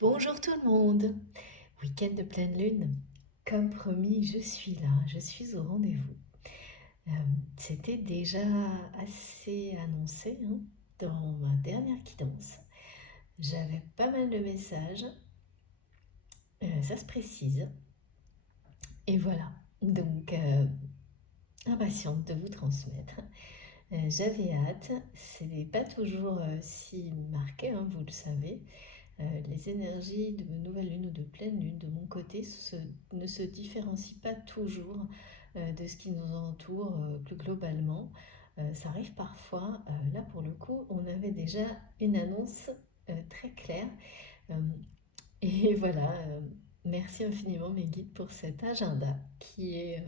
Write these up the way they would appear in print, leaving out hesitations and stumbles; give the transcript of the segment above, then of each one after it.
Bonjour tout le monde! Week-end de pleine lune. Comme promis, je suis là, je suis au rendez-vous. C'était déjà assez annoncé dans ma dernière guidance. J'avais pas mal de messages, ça se précise. Et voilà, donc impatiente de vous transmettre. J'avais hâte, c'est pas toujours si marqué, vous le savez. Les énergies de nouvelle lune ou de pleine lune, de mon côté, ne se différencient pas toujours de ce qui nous entoure plus globalement. Ça arrive parfois, là pour le coup, on avait déjà une annonce très claire. Euh, et voilà, merci infiniment mes guides pour cet agenda qui est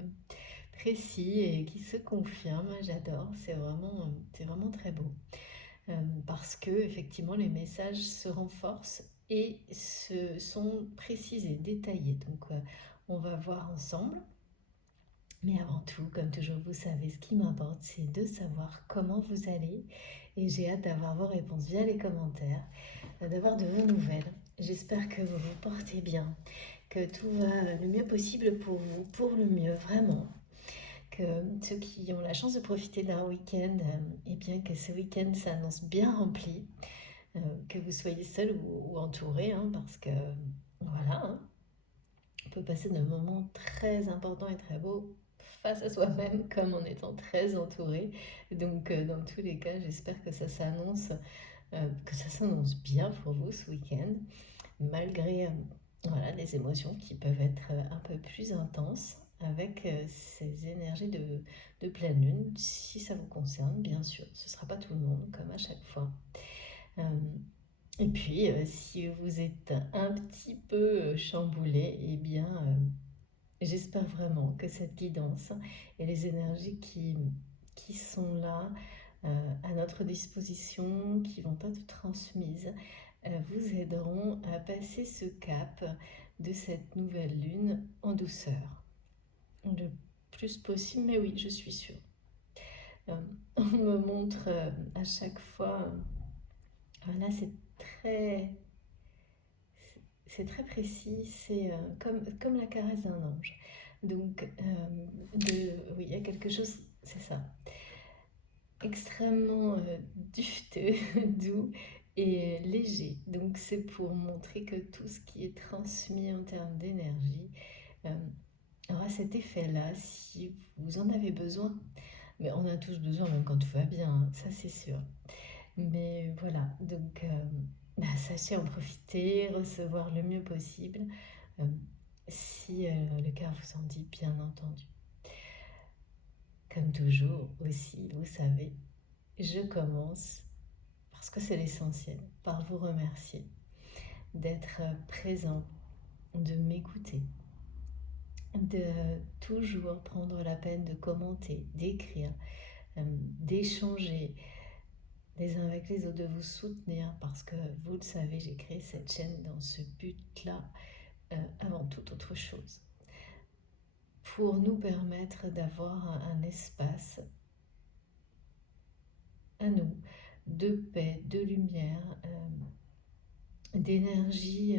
précis et qui se confirme. J'adore, c'est vraiment très beau. Parce que effectivement les messages se renforcent et se sont précisés, détaillés. Donc on va voir ensemble. Mais avant tout, comme toujours, vous savez, ce qui m'importe, c'est de savoir comment vous allez. Et j'ai hâte d'avoir vos réponses via les commentaires, d'avoir de vos nouvelles. J'espère que vous vous portez bien, que tout va le mieux possible pour vous, pour le mieux, vraiment. Que ceux qui ont la chance de profiter de leur week-end, et bien que ce week-end s'annonce bien rempli, que vous soyez seul ou entouré, parce que voilà, on peut passer de moments très importants et très beaux face à soi-même comme en étant très entouré. Donc dans tous les cas, j'espère que ça s'annonce bien pour vous ce week-end, malgré voilà, des émotions qui peuvent être un peu plus intenses avec ces énergies de pleine lune, si ça vous concerne, bien sûr. Ce ne sera pas tout le monde, comme à chaque fois. Euh, et puis, si vous êtes un petit peu chamboulé, eh bien, j'espère vraiment que cette guidance et les énergies qui sont là à notre disposition, qui vont être transmises, vous aideront à passer ce cap de cette nouvelle lune en douceur. Le plus possible, mais oui, je suis sûre. On me montre à chaque fois, voilà, très, c'est très précis, c'est comme la caresse d'un ange. Donc, oui, il y a quelque chose, c'est ça, extrêmement dufteux, doux et léger. Donc, c'est pour montrer que tout ce qui est transmis en termes d'énergie euh, aura cet effet-là si vous en avez besoin. Mais on a tous besoin, même quand tout va bien, ça c'est sûr. Mais voilà, donc sachez en profiter, recevoir le mieux possible, euh, si le cœur vous en dit, bien entendu. Comme toujours aussi, vous savez, je commence, parce que c'est l'essentiel, par vous remercier d'être présent, de m'écouter, de toujours prendre la peine de commenter, d'écrire, d'échanger les uns avec les autres, de vous soutenir, parce que vous le savez, j'ai créé cette chaîne dans ce but-là, avant toute autre chose, pour nous permettre d'avoir un espace à nous de paix, de lumière, d'énergie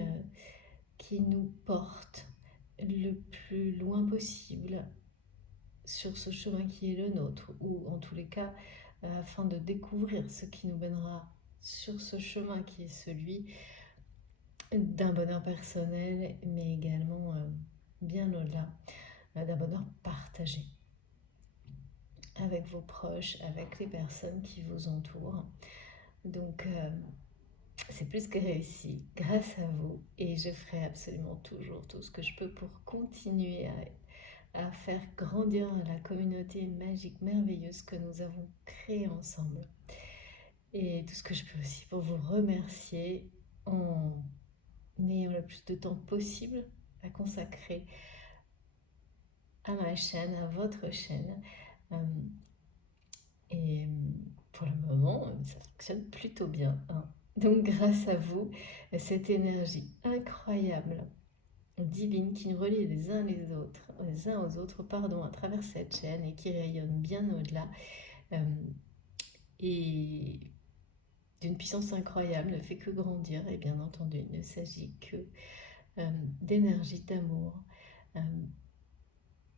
qui nous porte le plus loin possible sur ce chemin qui est le nôtre, ou en tous les cas, afin de découvrir ce qui nous mènera sur ce chemin qui est celui d'un bonheur personnel, mais également bien au-delà, d'un bonheur partagé avec vos proches, avec les personnes qui vous entourent. Donc, c'est plus que réussi grâce à vous, et je ferai absolument toujours tout ce que je peux pour continuer à faire grandir la communauté magique, merveilleuse que nous avons créée ensemble. Et tout ce que je peux aussi pour vous remercier en ayant le plus de temps possible à consacrer à ma chaîne, à votre chaîne. Euh, et pour le moment, ça fonctionne plutôt bien. Donc grâce à vous, cette énergie incroyable, divine, qui nous relie les uns aux autres, pardon, à travers cette chaîne et qui rayonne bien au-delà. Et d'une puissance incroyable, ne fait que grandir, et bien entendu, il ne s'agit que d'énergie, d'amour, euh,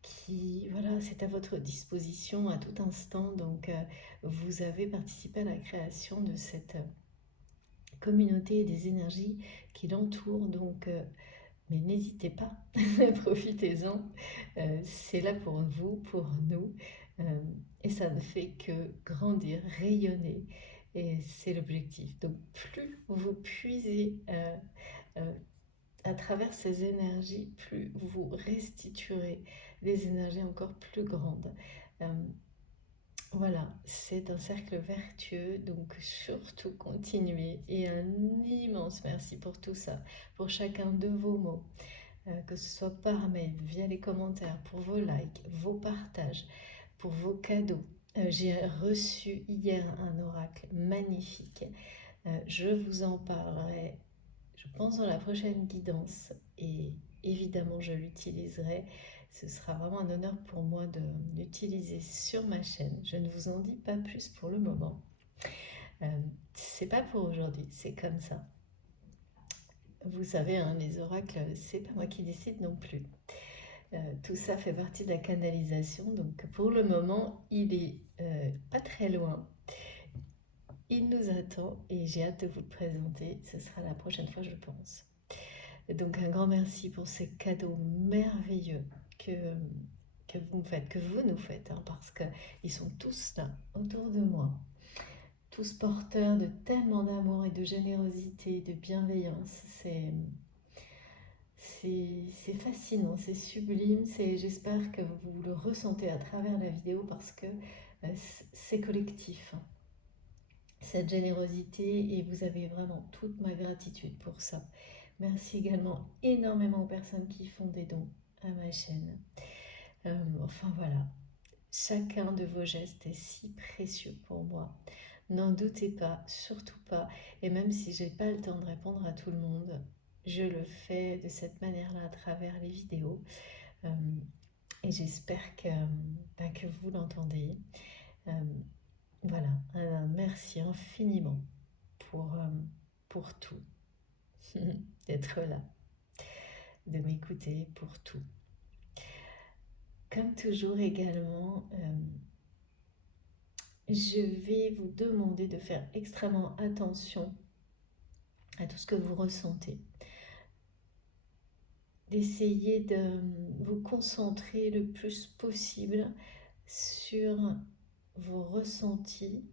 qui, voilà, c'est à votre disposition à tout instant. Donc, vous avez participé à la création de cette communauté et des énergies qui l'entourent. Donc, mais n'hésitez pas, profitez-en. C'est là pour vous, pour nous. Euh, et ça ne fait que grandir, rayonner. Et c'est l'objectif. Donc, plus vous puisez euh, à travers ces énergies, plus vous restituerez des énergies encore plus grandes. Euh, voilà, c'est un cercle vertueux, donc surtout continuez. Et un immense merci pour tout ça, pour chacun de vos mots, que ce soit par mail, via les commentaires, pour vos likes, vos partages, pour vos cadeaux. J'ai reçu hier un oracle magnifique. Je vous en parlerai, je pense, dans la prochaine guidance, et évidemment je l'utiliserai. Ce sera vraiment un honneur pour moi de l'utiliser sur ma chaîne. Je ne vous en dis pas plus pour le moment. Euh, c'est pas pour aujourd'hui, c'est comme ça. Vous savez, hein, les oracles, c'est pas moi qui décide non plus. Tout ça fait partie de la canalisation, donc pour le moment, il est pas très loin. Il nous attend et j'ai hâte de vous le présenter. Ce sera la prochaine fois, je pense. Donc un grand merci pour ces cadeaux merveilleux que vous me faites, que vous nous faites, hein, parce qu'ils sont tous là, autour de moi, tous porteurs de tellement d'amour et de générosité, de bienveillance. C'est fascinant, c'est sublime, j'espère que vous le ressentez à travers la vidéo, parce que c'est collectif, hein, cette générosité, et vous avez vraiment toute ma gratitude pour ça. Merci également énormément aux personnes qui font des dons à ma chaîne. Enfin voilà, chacun de vos gestes est si précieux pour moi. N'en doutez pas, surtout pas. Et même si j'ai pas le temps de répondre à tout le monde, je le fais de cette manière-là à travers les vidéos. Euh, et j'espère que vous l'entendez. Euh, voilà, merci infiniment pour tout, d'être là, de m'écouter, pour tout. Comme toujours également, je vais vous demander de faire extrêmement attention à tout ce que vous ressentez. D'essayer de vous concentrer le plus possible sur vos ressentis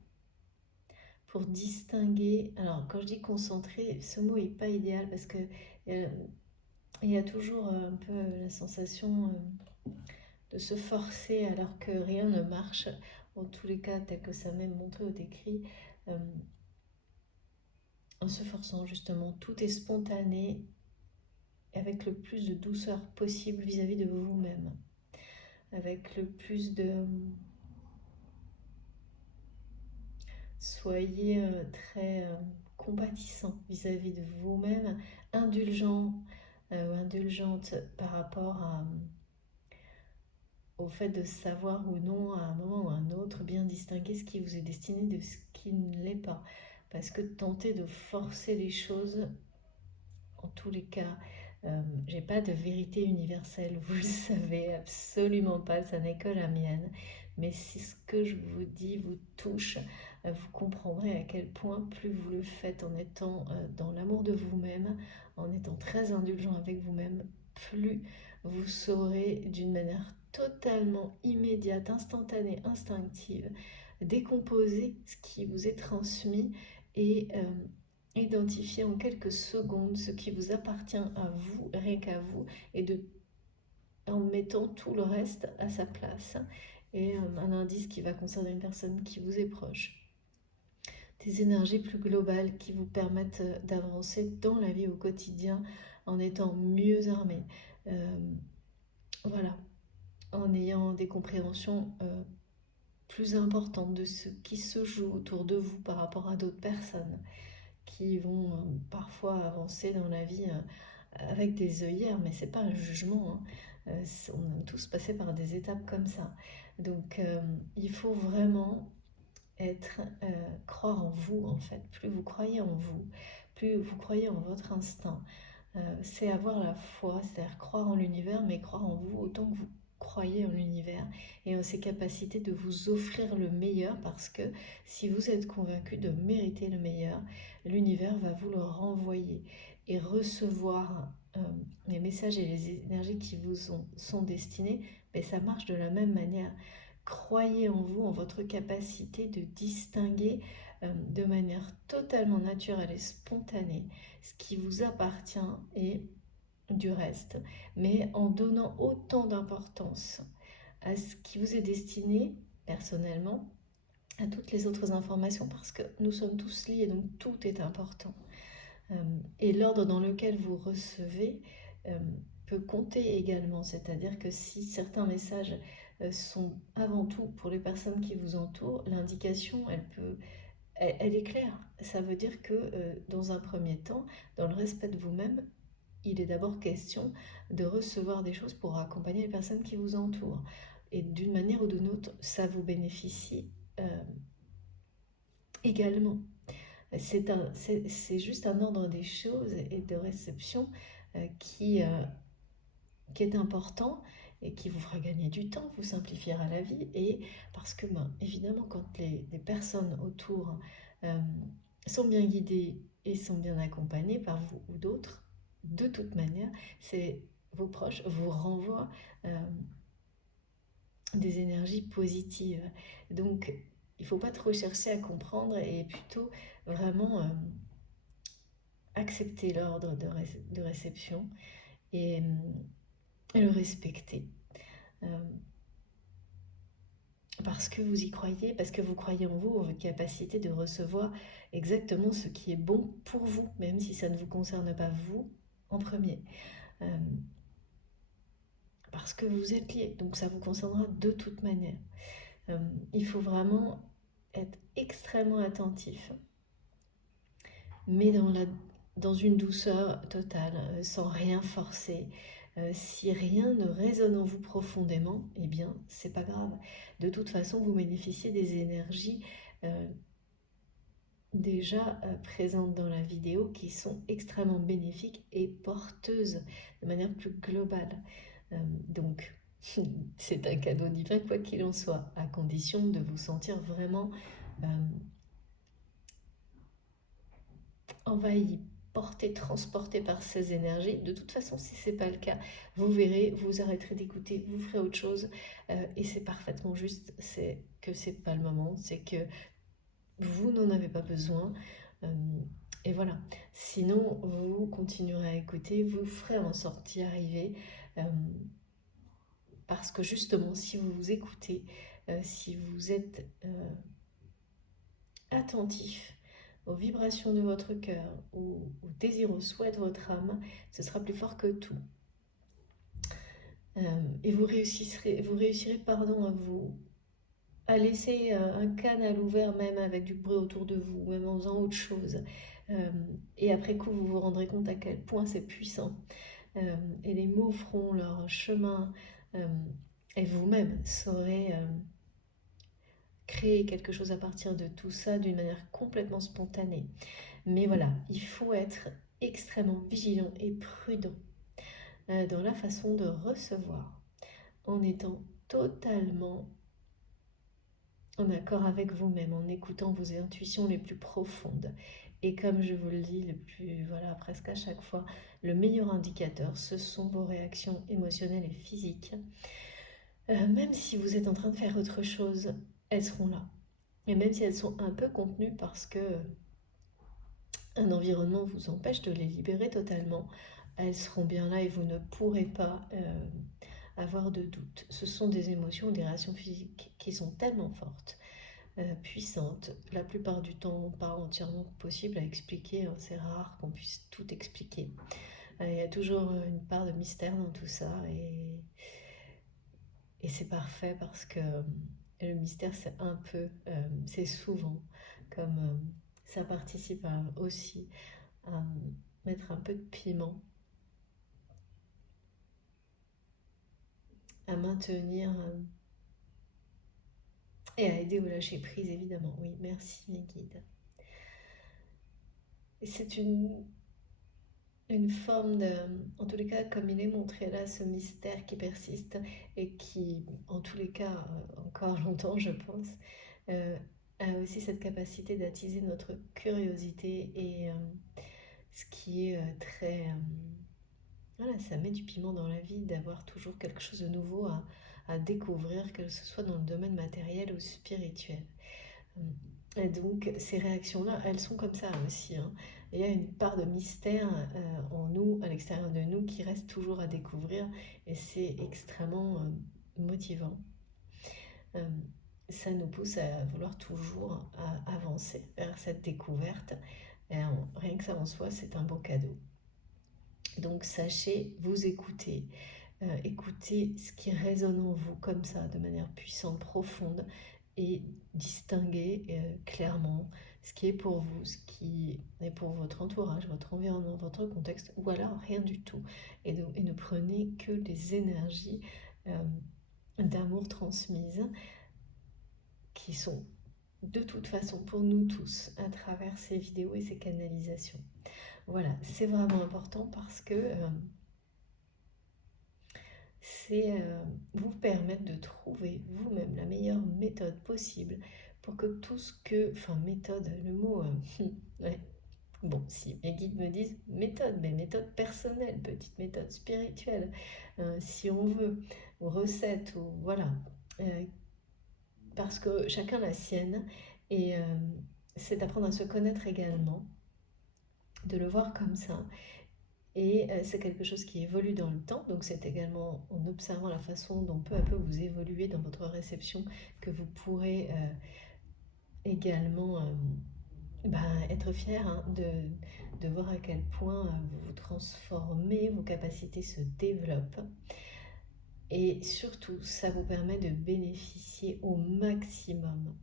pour distinguer. Alors, quand je dis concentrer, ce mot n'est pas idéal, parce que il y a toujours un peu la sensation de se forcer alors que rien ne marche. En tous les cas, tel que ça m'est montré ou décrit, en se forçant justement, tout est spontané, avec le plus de douceur possible vis-à-vis de vous-même, avec le plus de... Soyez très compatissant vis-à-vis de vous-même, indulgent ou indulgente par rapport au fait de savoir ou non, à un moment ou à un autre, bien distinguer ce qui vous est destiné de ce qui ne l'est pas. Parce que tenter de forcer les choses, en tous les cas, j'ai pas de vérité universelle, vous le savez, absolument pas, ça n'est que la mienne. Mais si ce que je vous dis vous touche, vous comprendrez à quel point, plus vous le faites en étant dans l'amour de vous-même, en étant très indulgent avec vous-même, plus vous saurez d'une manière totalement immédiate, instantanée, instinctive, décomposer ce qui vous est transmis, et identifier en quelques secondes ce qui vous appartient à vous, rien qu'à vous, et en mettant tout le reste à sa place. Et un indice qui va concerner une personne qui vous est proche. Des énergies plus globales qui vous permettent d'avancer dans la vie au quotidien en étant mieux armé. Voilà, en ayant des compréhensions plus importantes de ce qui se joue autour de vous par rapport à d'autres personnes qui vont parfois avancer dans la vie avec des œillères, mais c'est pas un jugement, hein. On a tous passé par des étapes comme ça. Donc il faut vraiment croire en vous en fait. Plus vous croyez en vous, plus vous croyez en votre instinct, c'est avoir la foi, c'est-à-dire croire en l'univers, mais croire en vous autant que vous croyez en l'univers et en ses capacités de vous offrir le meilleur, parce que si vous êtes convaincu de mériter le meilleur, l'univers va vous le renvoyer et recevoir les messages et les énergies qui vous sont destinés, mais ça marche de la même manière. Croyez en vous, en votre capacité de distinguer de manière totalement naturelle et spontanée ce qui vous appartient et du reste, mais en donnant autant d'importance à ce qui vous est destiné personnellement, à toutes les autres informations, parce que nous sommes tous liés, donc tout est important. Et l'ordre dans lequel vous recevez euh, peut compter également, c'est-à-dire que si certains messages sont avant tout pour les personnes qui vous entourent, l'indication, elle est claire. Ça veut dire que dans un premier temps, dans le respect de vous-même, il est d'abord question de recevoir des choses pour accompagner les personnes qui vous entourent. Et d'une manière ou d'une autre, ça vous bénéficie également. C'est juste un ordre des choses et de réception euh, qui, euh, qui est important et qui vous fera gagner du temps, vous simplifiera la vie. Et parce que, ben, évidemment, quand les personnes autour euh, sont bien guidées et sont bien accompagnées par vous ou d'autres, de toute manière, c'est vos proches vous renvoient des énergies positives. Donc, il ne faut pas trop chercher à comprendre et plutôt vraiment accepter l'ordre de réception et le respecter. Euh, Parce que vous y croyez, parce que vous croyez en vous, en votre capacité de recevoir exactement ce qui est bon pour vous, même si ça ne vous concerne pas vous en premier. Euh, Parce que vous êtes lié, donc ça vous concernera de toute manière. Euh, il faut vraiment être extrêmement attentif, mais dans une douceur totale, sans rien forcer. Si rien ne résonne en vous profondément, eh bien, c'est pas grave. De toute façon, vous bénéficiez des énergies euh, déjà présentes dans la vidéo qui sont extrêmement bénéfiques et porteuses de manière plus globale. Donc, c'est un cadeau divin, quoi qu'il en soit, à condition de vous sentir vraiment euh, envahi, porté, transporté par ces énergies. De toute façon, si ce n'est pas le cas, vous verrez, vous arrêterez d'écouter, vous ferez autre chose, et c'est parfaitement juste. C'est que c'est pas le moment, c'est que vous n'en avez pas besoin. euh, et voilà. Sinon, vous continuerez à écouter, vous ferez en sorte d'y arriver. euh, Parce que justement, si vous vous écoutez, si vous êtes attentif aux vibrations de votre cœur, aux désirs, aux souhaits de votre âme, ce sera plus fort que tout. Et vous réussirez pardon, à laisser un canal ouvert même avec du bruit autour de vous, même en faisant autre chose. Et après coup, vous vous rendrez compte à quel point c'est puissant. Et les mots feront leur chemin. euh, et vous-même saurez créer quelque chose à partir de tout ça d'une manière complètement spontanée. Mais voilà, il faut être extrêmement vigilant et prudent dans la façon de recevoir, en étant totalement en accord avec vous-même, en écoutant vos intuitions les plus profondes. Et comme je vous le dis voilà, presque à chaque fois, le meilleur indicateur, ce sont vos réactions émotionnelles et physiques. Même si vous êtes en train de faire autre chose, elles seront là. Et même si elles sont un peu contenues parce que un environnement vous empêche de les libérer totalement, elles seront bien là et vous ne pourrez pas avoir de doute. Ce sont des émotions, des réactions physiques qui sont tellement fortes, puissantes, la plupart du temps pas entièrement possible à expliquer, hein. C'est rare qu'on puisse tout expliquer. Il y a toujours une part de mystère dans tout ça et c'est parfait parce que le mystère c'est souvent comme ça participe aussi à mettre un peu de piment, à maintenir et à aider au lâcher prise, évidemment. Oui, merci mes guides. Et c'est une forme de, en tous les cas, comme il est montré là, ce mystère qui persiste et qui, en tous les cas, encore longtemps, je pense, euh, a aussi cette capacité d'attiser notre curiosité et ce qui est très... voilà, ça met du piment dans la vie d'avoir toujours quelque chose de nouveau à découvrir, que ce soit dans le domaine matériel ou spirituel. Et donc, ces réactions-là, elles sont comme ça aussi, hein. Il y a une part de mystère en nous, à l'extérieur de nous, qui reste toujours à découvrir, et c'est extrêmement motivant. Euh, Ça nous pousse à vouloir toujours avancer vers cette découverte. Et rien que ça en soi, c'est un beau cadeau. Donc, sachez vous écouter. Écoutez ce qui résonne en vous comme ça, de manière puissante, profonde, et distinguer clairement ce qui est pour vous, ce qui est pour votre entourage, votre environnement, votre contexte, ou alors rien du tout. Et ne prenez que les énergies d'amour transmises qui sont de toute façon pour nous tous à travers ces vidéos et ces canalisations. Voilà, c'est vraiment important parce que c'est vous permettre de trouver vous-même la meilleure méthode possible pour que tout ce que... Enfin, méthode, le mot... ouais. Bon, si mes guides me disent méthode, mais méthode personnelle, petite méthode spirituelle, si on veut, ou recette, ou voilà. Euh, Parce que chacun la sienne, et c'est d'apprendre à se connaître également, de le voir comme ça. Et c'est quelque chose qui évolue dans le temps, donc c'est également en observant la façon dont peu à peu vous évoluez dans votre réception que vous pourrez également être fier, hein, de voir à quel point vous vous transformez, vos capacités se développent. Et surtout, ça vous permet de bénéficier au maximum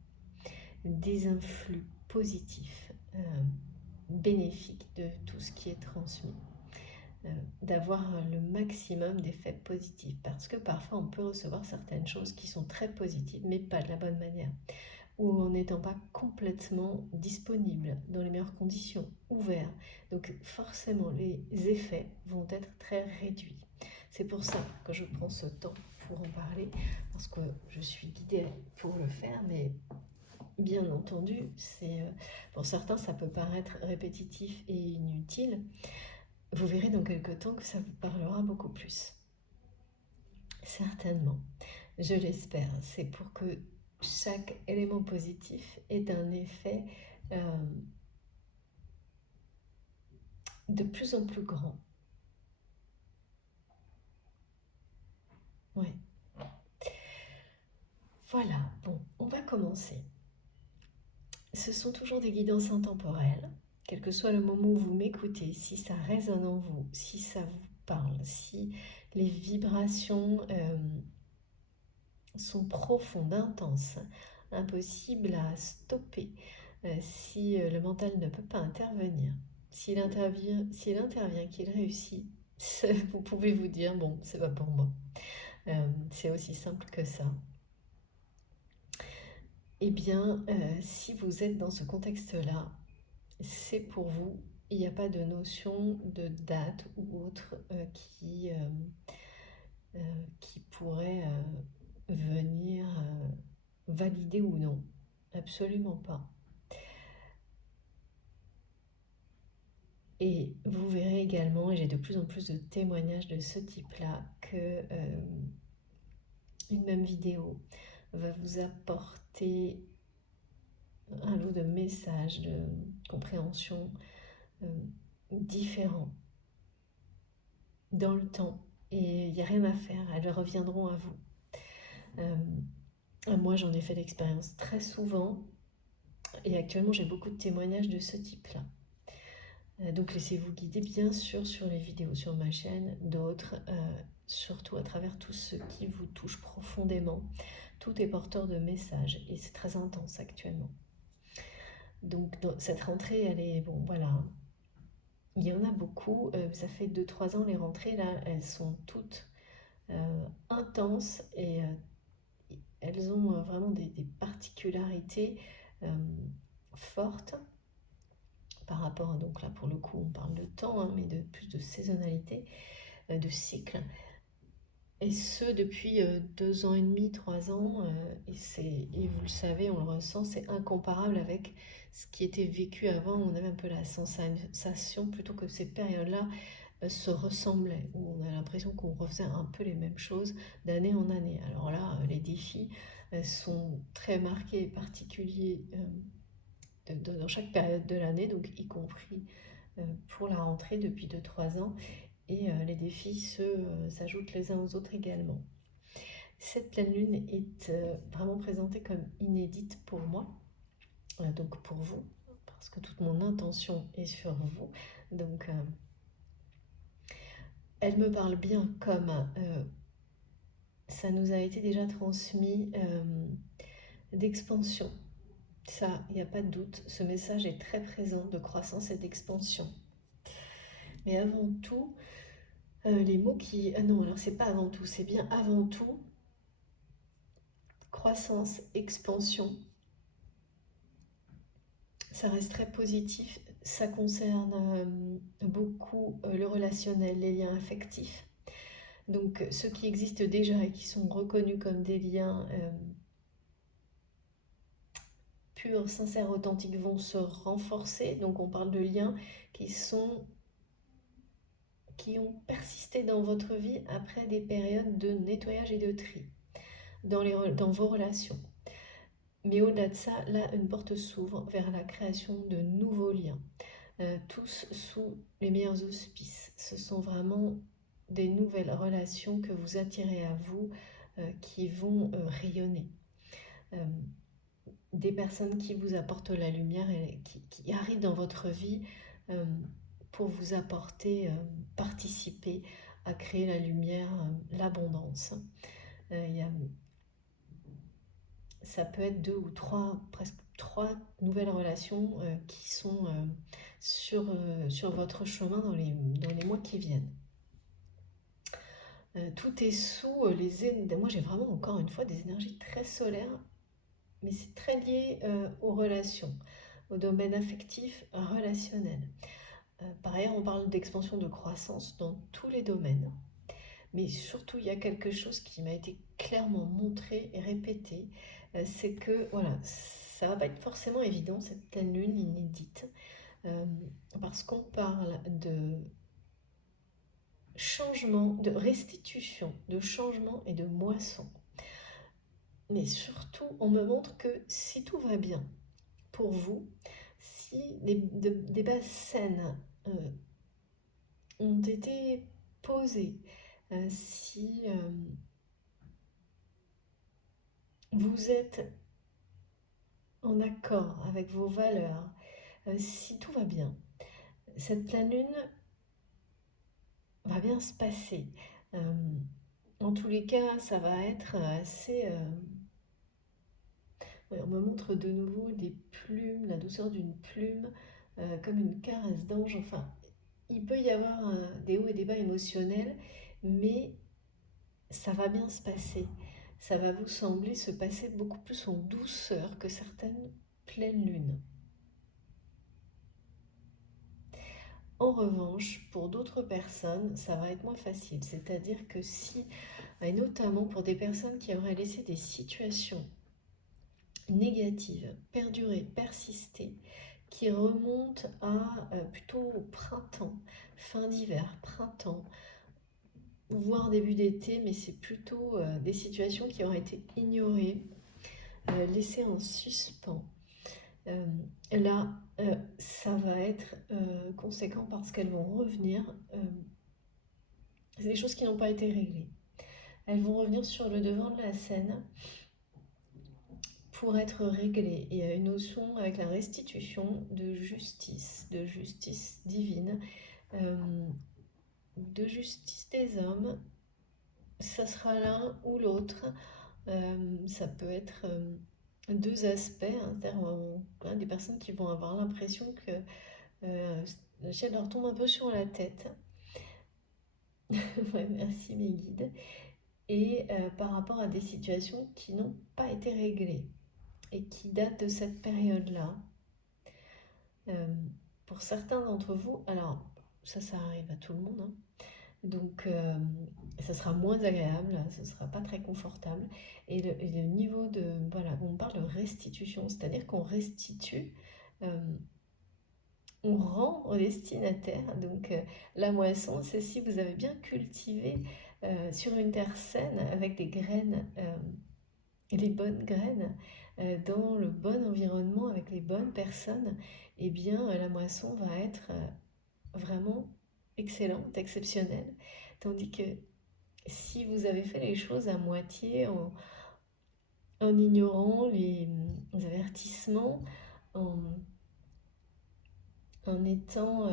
des influx positifs, bénéfiques de tout ce qui est transmis. D'avoir le maximum d'effets positifs, parce que parfois on peut recevoir certaines choses qui sont très positives mais pas de la bonne manière, ou en n'étant pas complètement disponible dans les meilleures conditions, ouvert, donc forcément les effets vont être très réduits. C'est pour ça que je prends ce temps pour en parler, parce que je suis guidée pour le faire, mais bien entendu, pour certains ça peut paraître répétitif et inutile. Vous verrez dans quelques temps que ça vous parlera beaucoup plus. Certainement, je l'espère. C'est pour que chaque élément positif ait un effet de plus en plus grand. Ouais. Voilà, bon, on va commencer. Ce sont toujours des guidances intemporelles, quel que soit le moment où vous m'écoutez, si ça résonne en vous, si ça vous parle, si les vibrations sont profondes, intenses, impossibles à stopper, si le mental ne peut pas intervenir. S'il intervient, qu'il réussit, vous pouvez vous dire, bon, c'est pas pour moi. C'est aussi simple que ça. Eh bien, si vous êtes dans ce contexte-là, c'est pour vous. Il n'y a pas de notion de date ou autre qui pourrait venir valider ou non. Absolument pas. Et vous verrez également, et j'ai de plus en plus de témoignages de ce type-là, que une même vidéo va vous apporter un lot de messages, de compréhension différents dans le temps. Et il n'y a rien à faire, elles reviendront à vous. Moi, j'en ai fait l'expérience très souvent, et actuellement, j'ai beaucoup de témoignages de ce type-là. Donc laissez-vous guider bien sûr sur les vidéos sur ma chaîne, d'autres, surtout à travers tout ce qui vous touche profondément. Tout est porteur de messages et c'est très intense actuellement. Donc cette rentrée, elle est, bon voilà, il y en a beaucoup, ça fait 2-3 ans les rentrées là, elles sont toutes intenses et elles ont vraiment des particularités fortes par rapport, donc là pour le coup on parle de temps, hein, mais de plus de saisonnalité, de cycle. Et ce depuis 2 ans et demi, 3 ans, et vous le savez, on le ressent, c'est incomparable avec ce qui était vécu avant. On avait un peu la sensation plutôt que ces périodes-là se ressemblaient, où on a l'impression qu'on refaisait un peu les mêmes choses d'année en année. Alors là, les défis sont très marqués et particuliers dans chaque période de l'année, donc y compris pour la rentrée depuis 2 3 ans. Et les défis s'ajoutent les uns aux autres également. Cette pleine lune est vraiment présentée comme inédite pour moi, donc pour vous, parce que toute mon intention est sur vous. Donc elle me parle bien comme ça nous a été déjà transmis d'expansion. Ça, il n'y a pas de doute, ce message est très présent de croissance et d'expansion. Mais avant tout, les mots qui... Ah non, alors c'est pas avant tout, c'est bien avant tout, croissance, expansion. Ça reste très positif, ça concerne beaucoup le relationnel, les liens affectifs. Donc ceux qui existent déjà et qui sont reconnus comme des liens purs, sincères, authentiques vont se renforcer. Donc on parle de liens qui ont persisté dans votre vie après des périodes de nettoyage et de tri dans vos relations. Mais au-delà de ça, là, une porte s'ouvre vers la création de nouveaux liens, tous sous les meilleurs auspices. Ce sont vraiment des nouvelles relations que vous attirez à vous qui vont rayonner. Des personnes qui vous apportent la lumière et qui arrivent dans votre vie euh, pour vous apporter, participer à créer la lumière, l'abondance. Y a, ça peut être 2 ou 3, presque 3 nouvelles relations qui sont sur votre chemin dans les mois qui viennent. Tout est sous moi j'ai vraiment encore une fois des énergies très solaires, mais c'est très lié aux relations, au domaine affectif, relationnel. Par ailleurs, on parle d'expansion de croissance dans tous les domaines. Mais surtout, il y a quelque chose qui m'a été clairement montré et répété, c'est que voilà, ça va pas être forcément évident cette pleine lune inédite, parce qu'on parle de changement, de restitution, de changement et de moisson. Mais surtout, on me montre que si tout va bien pour vous, si des bases saines ont été posées, si vous êtes en accord avec vos valeurs, si tout va bien, cette pleine lune va bien se passer. En tous les cas, ça va être assez... ouais, on me montre de nouveau des plumes, la douceur d'une plume, comme une caresse d'ange. Enfin, il peut y avoir des hauts et des bas émotionnels, mais ça va bien se passer. Ça va vous sembler se passer beaucoup plus en douceur que certaines pleines lunes. En revanche, pour d'autres personnes, ça va être moins facile. C'est-à-dire que si, et notamment pour des personnes qui auraient laissé des situations négatives perdurer, persister, qui remontent à plutôt au printemps, fin d'hiver, printemps, voire début d'été, mais c'est plutôt des situations qui auraient été ignorées, laissées en suspens. Là, ça va être conséquent parce qu'elles vont revenir. C'est des choses qui n'ont pas été réglées. Elles vont revenir sur le devant de la scène pour être réglées. Et il y a une notion avec la restitution de justice divine, de justice des hommes. Ça sera l'un ou l'autre. Ça peut être deux aspects, hein, c'est-à-dire des personnes qui vont avoir l'impression que le ciel leur tombe un peu sur la tête. Ouais, merci mes guides. et par rapport à des situations qui n'ont pas été réglées et qui datent de cette période-là. Euh, pour certains d'entre vous, alors ça arrive à tout le monde, hein, donc ça sera moins agréable, ce sera pas très confortable. Et le niveau de, voilà, on parle de restitution, c'est-à-dire qu'on restitue, euh, on rend au destinataire. Donc la moisson, c'est si vous avez bien cultivé sur une terre saine avec des graines, les bonnes graines, dans le bon environnement avec les bonnes personnes, eh bien la moisson va être vraiment excellente, exceptionnelle. Tandis que si vous avez fait les choses à moitié, en ignorant les avertissements, en, en étant,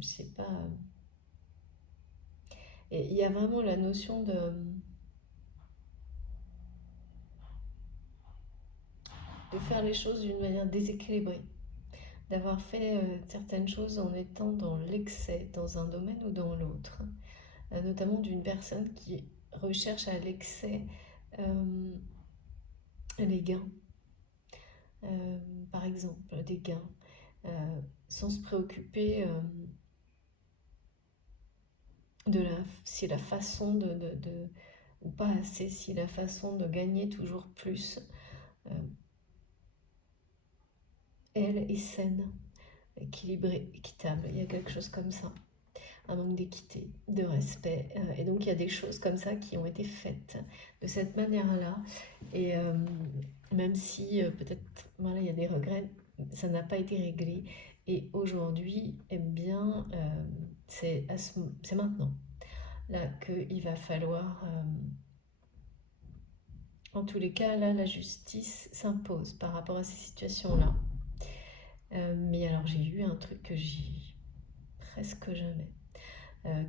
je sais pas, et il y a vraiment la notion de faire les choses d'une manière déséquilibrée, d'avoir fait certaines choses en étant dans l'excès, dans un domaine ou dans l'autre, notamment d'une personne qui recherche à l'excès euh, les gains, euh, par exemple, des gains, sans se préoccuper de si la façon ou pas assez, si la façon de gagner toujours plus, euh, elle, est saine, équilibrée, équitable. Il y a quelque chose comme ça. Un manque d'équité, de respect. Et donc il y a des choses comme ça qui ont été faites de cette manière-là. Et même si peut-être voilà, il y a des regrets, ça n'a pas été réglé. Et aujourd'hui, eh bien, c'est maintenant là qu'il va falloir, en tous les cas, là, la justice s'impose par rapport à ces situations-là. Mais alors j'ai eu un truc que j'ai presque jamais,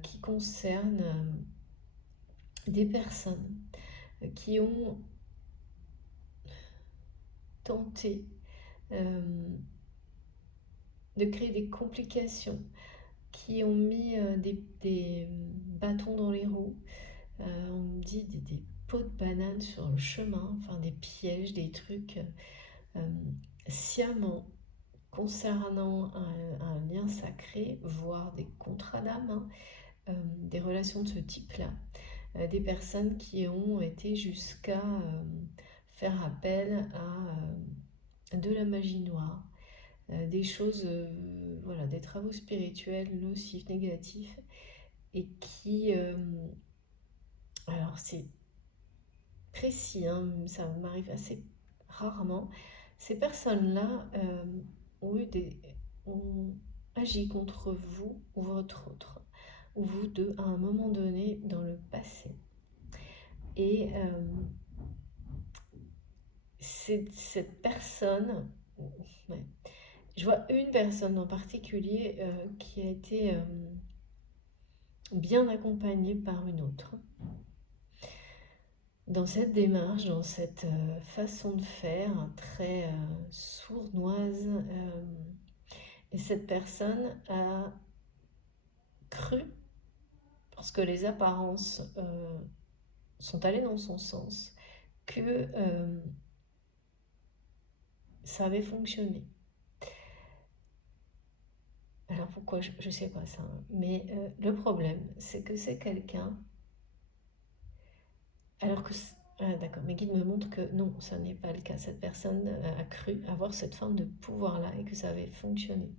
qui concerne des personnes qui ont tenté euh, de créer des complications, qui ont mis des bâtons dans les roues, on me dit des pots de banane sur le chemin, enfin des pièges, des trucs euh, sciemment concernant un lien sacré, voire des contrats d'âme, hein, des relations de ce type-là, des personnes qui ont été jusqu'à faire appel à de la magie noire, des choses, voilà, des travaux spirituels nocifs, négatifs, et qui, alors c'est précis, hein, ça m'arrive assez rarement, ces personnes-là ont agi contre vous ou votre autre, ou vous deux, à un moment donné dans le passé. Et cette personne, ouais, je vois une personne en particulier qui a été bien accompagnée par une autre dans cette démarche, dans cette façon de faire très sournoise. Et cette personne a cru, parce que les apparences sont allées dans son sens, que ça avait fonctionné. Alors pourquoi, je ne sais pas ça, hein. Mais le problème, c'est que c'est quelqu'un, alors que... Ah, d'accord, mes guides me montrent que non, ça n'est pas le cas. Cette personne a cru avoir cette forme de pouvoir-là et que ça avait fonctionné.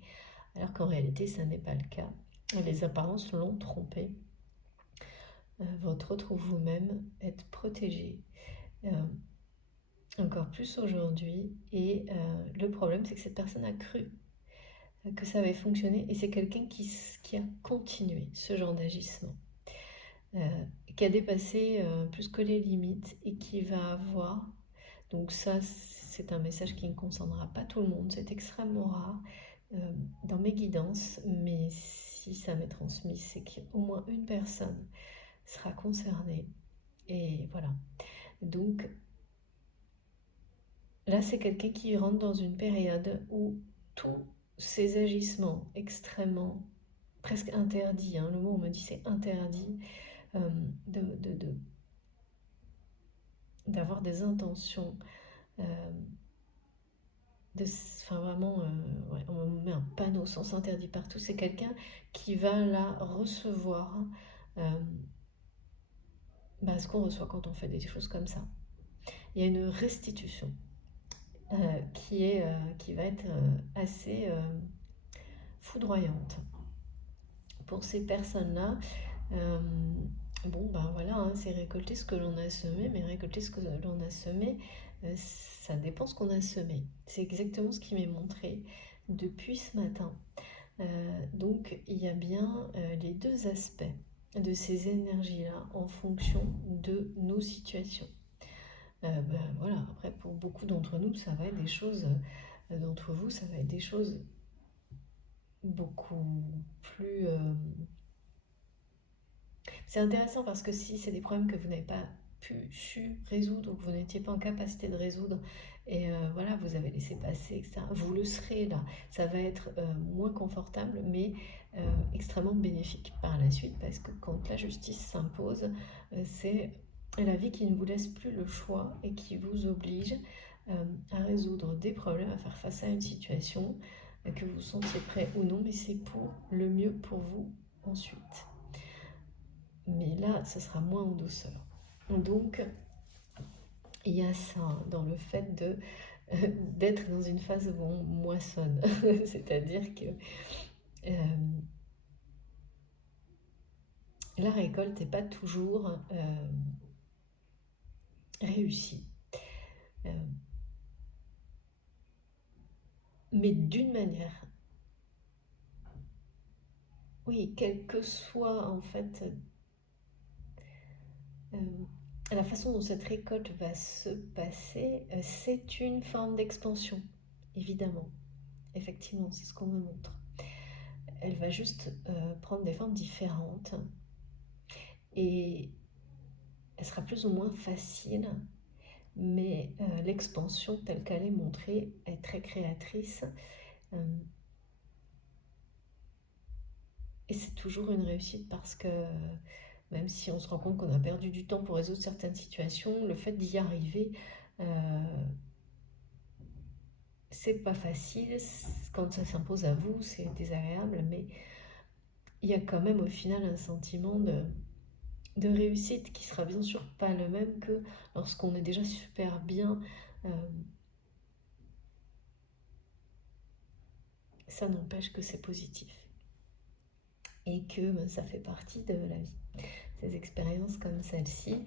Alors qu'en réalité, ça n'est pas le cas. Les apparences l'ont trompé. Votre autre ou vous-même êtes protégé. Euh, Encore plus aujourd'hui. Et le problème, c'est que cette personne a cru que ça avait fonctionné et c'est quelqu'un qui a continué ce genre d'agissement, qui a dépassé plus que les limites et qui va avoir, donc ça c'est un message qui ne concernera pas tout le monde, c'est extrêmement rare dans mes guidances, mais si ça m'est transmis, c'est qu'au moins une personne sera concernée. Et voilà. Donc là, c'est quelqu'un qui rentre dans une période où tous ces agissements extrêmement, presque interdits, hein, le mot on me dit c'est interdit, de d'avoir des intentions, euh, enfin vraiment, ouais, on met un panneau sens interdit partout. C'est quelqu'un qui va là recevoir euh, ce qu'on reçoit quand on fait des choses comme ça. Il y a une restitution qui va être assez foudroyante pour ces personnes-là. Euh, bon, ben voilà, hein, c'est récolter ce que l'on a semé, mais récolter ce que l'on a semé, ça dépend ce qu'on a semé. C'est exactement ce qui m'est montré depuis ce matin. Donc, il y a bien les deux aspects de ces énergies-là en fonction de nos situations. Voilà, après, pour beaucoup d'entre nous, ça va être des choses, d'entre vous, ça va être des choses beaucoup plus c'est intéressant parce que si c'est des problèmes que vous n'avez pas su résoudre ou que vous n'étiez pas en capacité de résoudre et voilà, vous avez laissé passer, etc., vous le serez là. Ça va être moins confortable mais extrêmement bénéfique par la suite parce que quand la justice s'impose, c'est la vie qui ne vous laisse plus le choix et qui vous oblige à résoudre des problèmes, à faire face à une situation, que vous sentiez prêt ou non, mais c'est pour le mieux pour vous ensuite. Mais là, ce sera moins en douceur. Donc, il y a ça dans le fait d'être dans une phase où on moissonne. C'est-à-dire que la récolte n'est pas toujours réussie. Mais d'une manière, oui, quelle que soit en fait la façon dont cette récolte va se passer, c'est une forme d'expansion, évidemment. Effectivement, c'est ce qu'on me montre. Elle va juste prendre des formes différentes et elle sera plus ou moins facile, mais l'expansion telle qu'elle est montrée est très créatrice et c'est toujours une réussite parce que même si on se rend compte qu'on a perdu du temps pour résoudre certaines situations, le fait d'y arriver, c'est pas facile. Quand ça s'impose à vous, c'est désagréable, mais il y a quand même au final un sentiment de réussite qui sera bien sûr pas le même que lorsqu'on est déjà super bien. Ça n'empêche que c'est positif et que ça fait partie de la vie. Ces expériences comme celle-ci.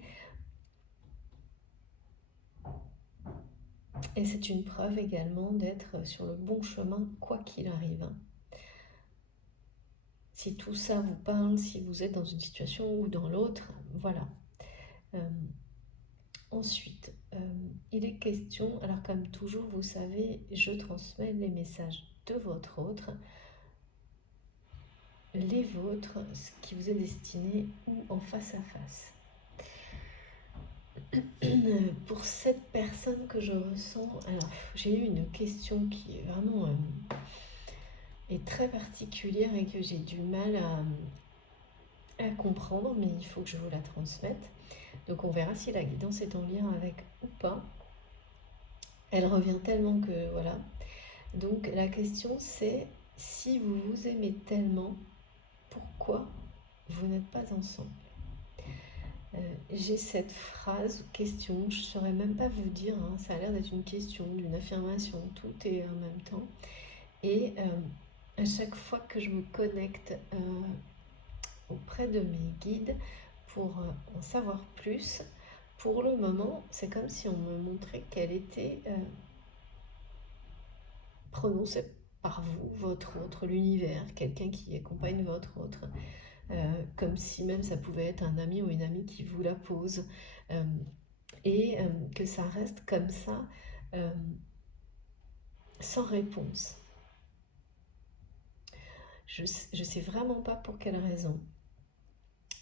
Et c'est une preuve également d'être sur le bon chemin quoi qu'il arrive. Si tout ça vous parle, si vous êtes dans une situation ou dans l'autre, voilà. Ensuite, il est question, alors comme toujours, vous savez, je transmets les messages de votre autre, les vôtres, ce qui vous est destiné ou en face à face. Pour cette personne que je ressens, alors j'ai eu une question qui est vraiment est très particulière et que j'ai du mal à comprendre, mais il faut que je vous la transmette. Donc on verra si la guidance est en lien avec ou pas. Elle revient tellement que voilà. Donc la question c'est, si vous vous aimez tellement, pourquoi vous n'êtes pas ensemble? J'ai cette phrase, question, je ne saurais même pas vous dire, hein, ça a l'air d'être une question, d'une affirmation, tout est en même temps. Et à chaque fois que je me connecte auprès de mes guides pour en savoir plus, pour le moment, c'est comme si on me montrait qu'elle était prononcée par vous, votre autre, l'univers, quelqu'un qui accompagne votre autre. Comme si même ça pouvait être un ami ou une amie qui vous la pose, et que ça reste comme ça, sans réponse. Je sais vraiment pas pour quelle raison,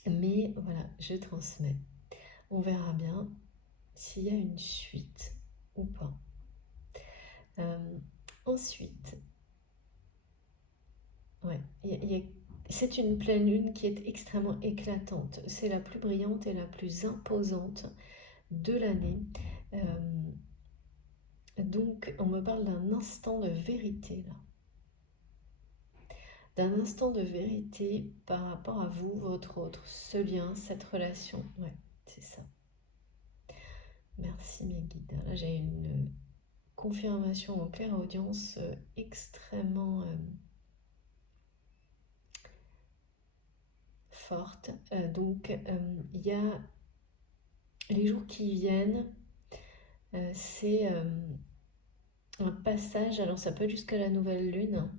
mais voilà, je transmets. On verra bien s'il y a une suite ou pas. Ensuite, ouais, c'est une pleine lune qui est extrêmement éclatante. C'est la plus brillante et la plus imposante de l'année. Donc, on me parle d'un instant de vérité, là. D'un instant de vérité par rapport à vous, votre autre, ce lien, cette relation. Ouais, c'est ça. Merci mes guides. Là, j'ai une confirmation en clairaudience extrêmement forte. Donc, il y a les jours qui viennent, c'est un passage. Alors, ça peut être jusqu'à la nouvelle lune, hein,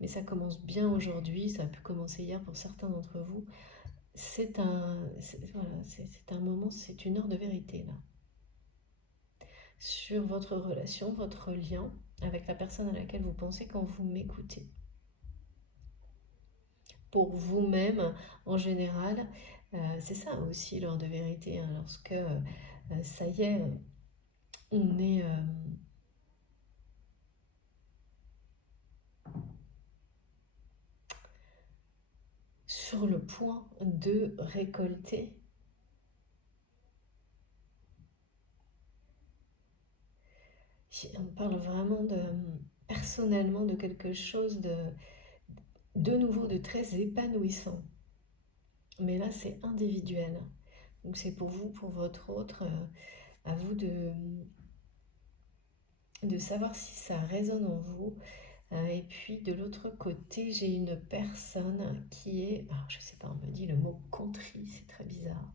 mais ça commence bien aujourd'hui. Ça a pu commencer hier pour certains d'entre vous. Voilà, c'est un moment, c'est une heure de vérité là, sur votre relation, votre lien avec la personne à laquelle vous pensez quand vous m'écoutez. Pour vous-même, en général, c'est ça aussi l'heure de vérité, hein, lorsque ça y est, on est sur le point de récolter. On parle vraiment personnellement de quelque chose de nouveau, de très épanouissant. Mais là, c'est individuel. Donc c'est pour vous, pour votre autre, à vous de savoir si ça résonne en vous. Et puis de l'autre côté, j'ai une personne qui est, alors je sais pas, on me dit le mot contrit, c'est très bizarre.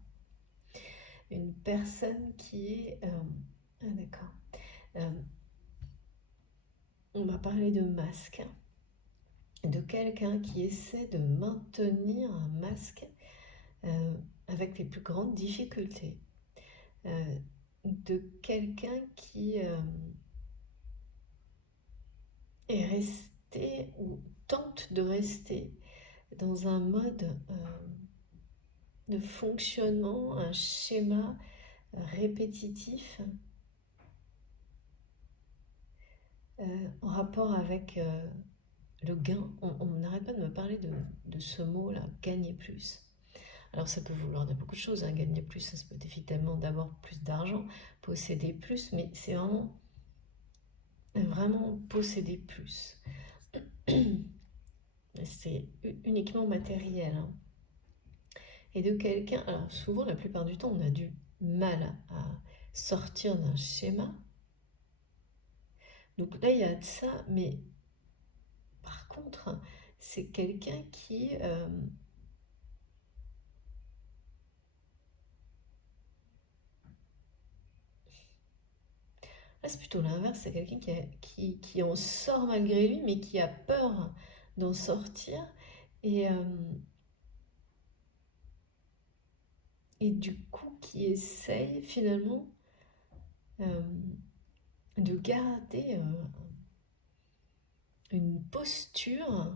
Une personne qui est, ah d'accord, Euh, on m'a parlé de masque, de quelqu'un qui essaie de maintenir un masque avec les plus grandes difficultés, de quelqu'un qui est resté ou tente de rester dans un mode de fonctionnement, un schéma répétitif en rapport avec le gain. On n'arrête pas de me parler de ce mot-là, gagner plus. Alors ça peut vouloir dire beaucoup de choses, hein, gagner plus, ça peut être évidemment d'avoir plus d'argent, posséder plus, mais c'est vraiment posséder plus. C'est uniquement matériel, hein. Et de quelqu'un, alors souvent la plupart du temps on a du mal à sortir d'un schéma. Donc là il y a de ça, mais par contre c'est quelqu'un qui là, c'est plutôt l'inverse, c'est quelqu'un qui en sort malgré lui, mais qui a peur d'en sortir. Et, euh, et du coup, qui essaye finalement euh, de garder une posture.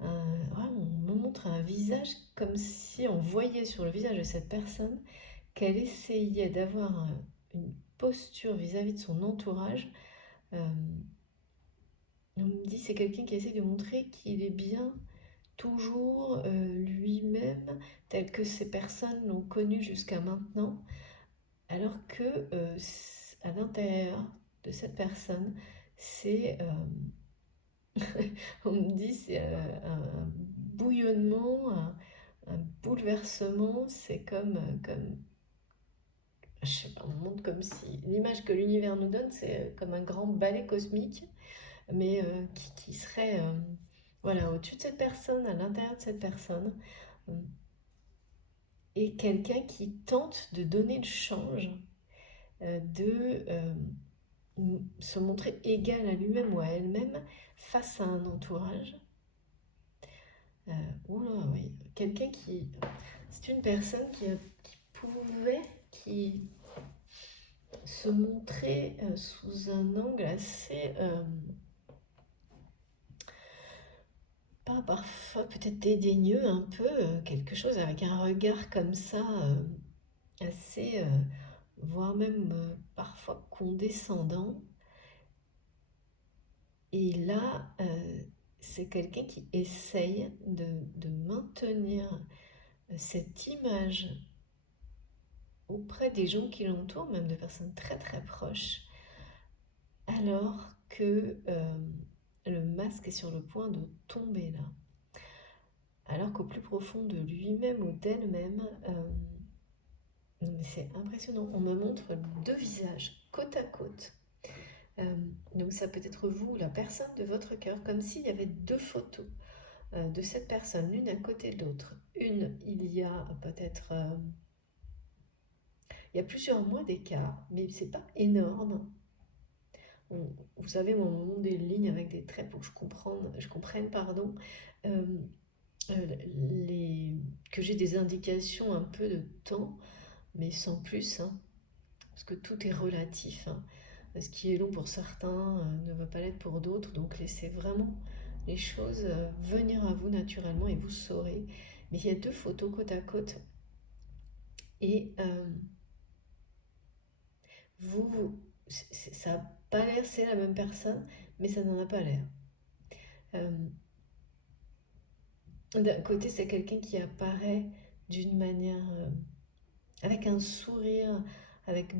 On me montre un visage comme si on voyait sur le visage de cette personne qu'elle essayait d'avoir une posture vis-à-vis de son entourage. Euh, on me dit c'est quelqu'un qui essaie de montrer qu'il est bien toujours lui-même tel que ces personnes l'ont connu jusqu'à maintenant, alors que à l'intérieur de cette personne, c'est, on me dit, c'est un bouillonnement, un bouleversement, c'est comme, je sais pas, on montre comme si, l'image que l'univers nous donne, c'est comme un grand ballet cosmique, mais qui serait voilà, au-dessus de cette personne, à l'intérieur de cette personne, et quelqu'un qui tente de donner le change, de se montrer égal à lui-même ou à elle-même face à un entourage. Oula, oui, quelqu'un qui... C'est une personne qui pouvait, qui se montrait sous un angle assez... pas parfois peut-être dédaigneux un peu, quelque chose avec un regard comme ça, assez... voire même parfois condescendant. Et là, c'est quelqu'un qui essaye de maintenir cette image auprès des gens qui l'entourent, même de personnes très très proches, alors que le masque est sur le point de tomber là. Alors qu'au plus profond de lui-même ou d'elle-même, non mais c'est impressionnant, on me montre deux visages côte à côte. Donc ça peut être vous, la personne de votre cœur, comme s'il y avait deux photos de cette personne, l'une à côté de l'autre. Une, il y a peut-être... il y a plusieurs mois d'écart, mais c'est pas énorme. Vous savez, moi, on monte des lignes avec des traits pour que je comprenne pardon, euh, que j'ai des indications un peu de temps, mais sans plus, hein, parce que tout est relatif. Hein. Ce qui est long pour certains ne va pas l'être pour d'autres, donc laissez vraiment les choses venir à vous naturellement et vous saurez. Mais il y a deux photos côte à côte et ça n'a pas l'air, c'est la même personne, mais ça n'en a pas l'air. Euh, D'un côté, c'est quelqu'un qui apparaît d'une manière, avec un sourire, avec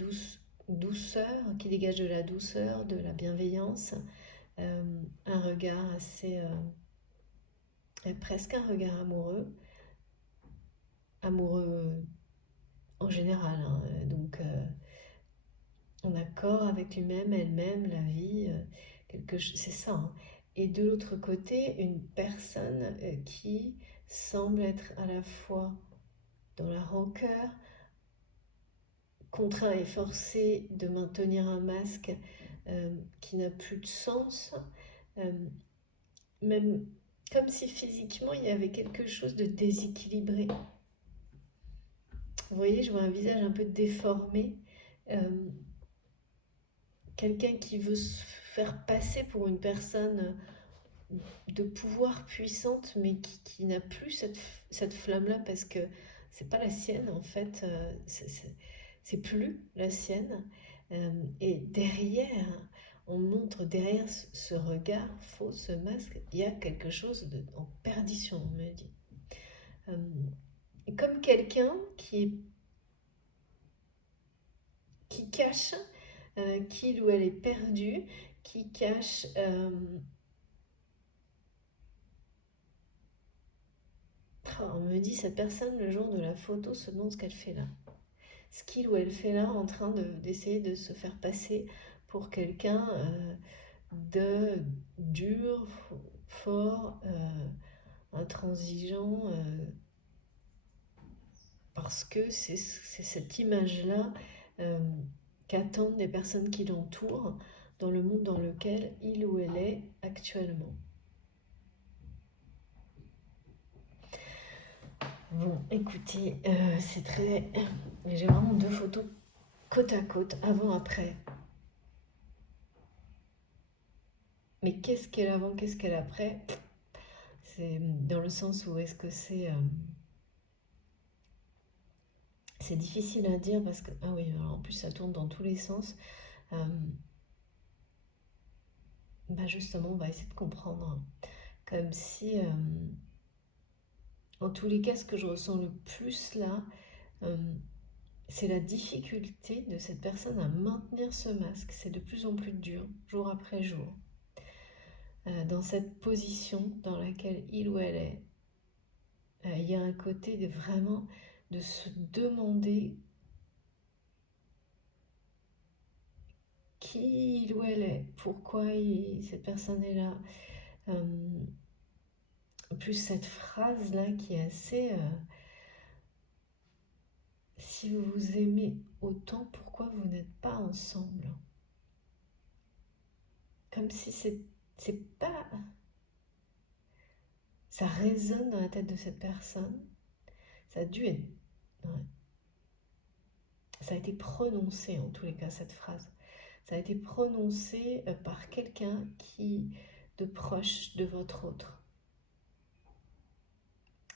douceur, qui dégage de la douceur, de la bienveillance, un regard assez, presque un regard amoureux, amoureux en général, hein, donc en accord avec lui-même, elle-même, la vie, c'est ça. Hein. Et de l'autre côté, une personne qui semble être à la fois dans la rancœur, contraint et forcé de maintenir un masque qui n'a plus de sens, euh, même comme si physiquement il y avait quelque chose de déséquilibré. Vous voyez, je vois un visage un peu déformé, euh, quelqu'un qui veut se faire passer pour une personne de pouvoir puissante, mais qui n'a plus cette flamme-là parce que c'est pas la sienne en fait, c'est plus la sienne. Et derrière, on montre derrière ce regard faux, ce masque, il y a quelque chose en perdition, on me dit. Comme quelqu'un qui cache qu'il ou elle est perdu, qui cache on me dit, cette personne, le jour de la photo, se demande ce qu'elle fait là. Ce qu'il ou elle fait là en train d'essayer de se faire passer pour quelqu'un de dur, fort, intransigeant, parce que c'est cette image-là euh, qu'attendent les personnes qui l'entourent dans le monde dans lequel il ou elle est actuellement. Bon, écoutez, c'est très... J'ai vraiment deux photos côte à côte, avant-après. Mais qu'est-ce qu'elle avant, qu'est-ce qu'elle après? C'est dans le sens où est-ce que c'est difficile à dire parce que... Ah oui, alors en plus ça tourne dans tous les sens. Euh, Bah justement, on va essayer de comprendre. Comme si... en tous les cas, ce que je ressens le plus là, euh, c'est la difficulté de cette personne à maintenir ce masque. C'est de plus en plus dur, jour après jour. Dans cette position dans laquelle il ou elle est, il y a un côté de vraiment de se demander qui il ou elle est, pourquoi cette personne est là. Plus cette phrase-là qui est assez... si vous vous aimez autant, pourquoi vous n'êtes pas ensemble? Comme si c'est pas... Ça résonne dans la tête de cette personne. Ça a dû être... Ouais. Ça a été prononcé en tous les cas, cette phrase. Ça a été prononcé par quelqu'un de proche de votre autre.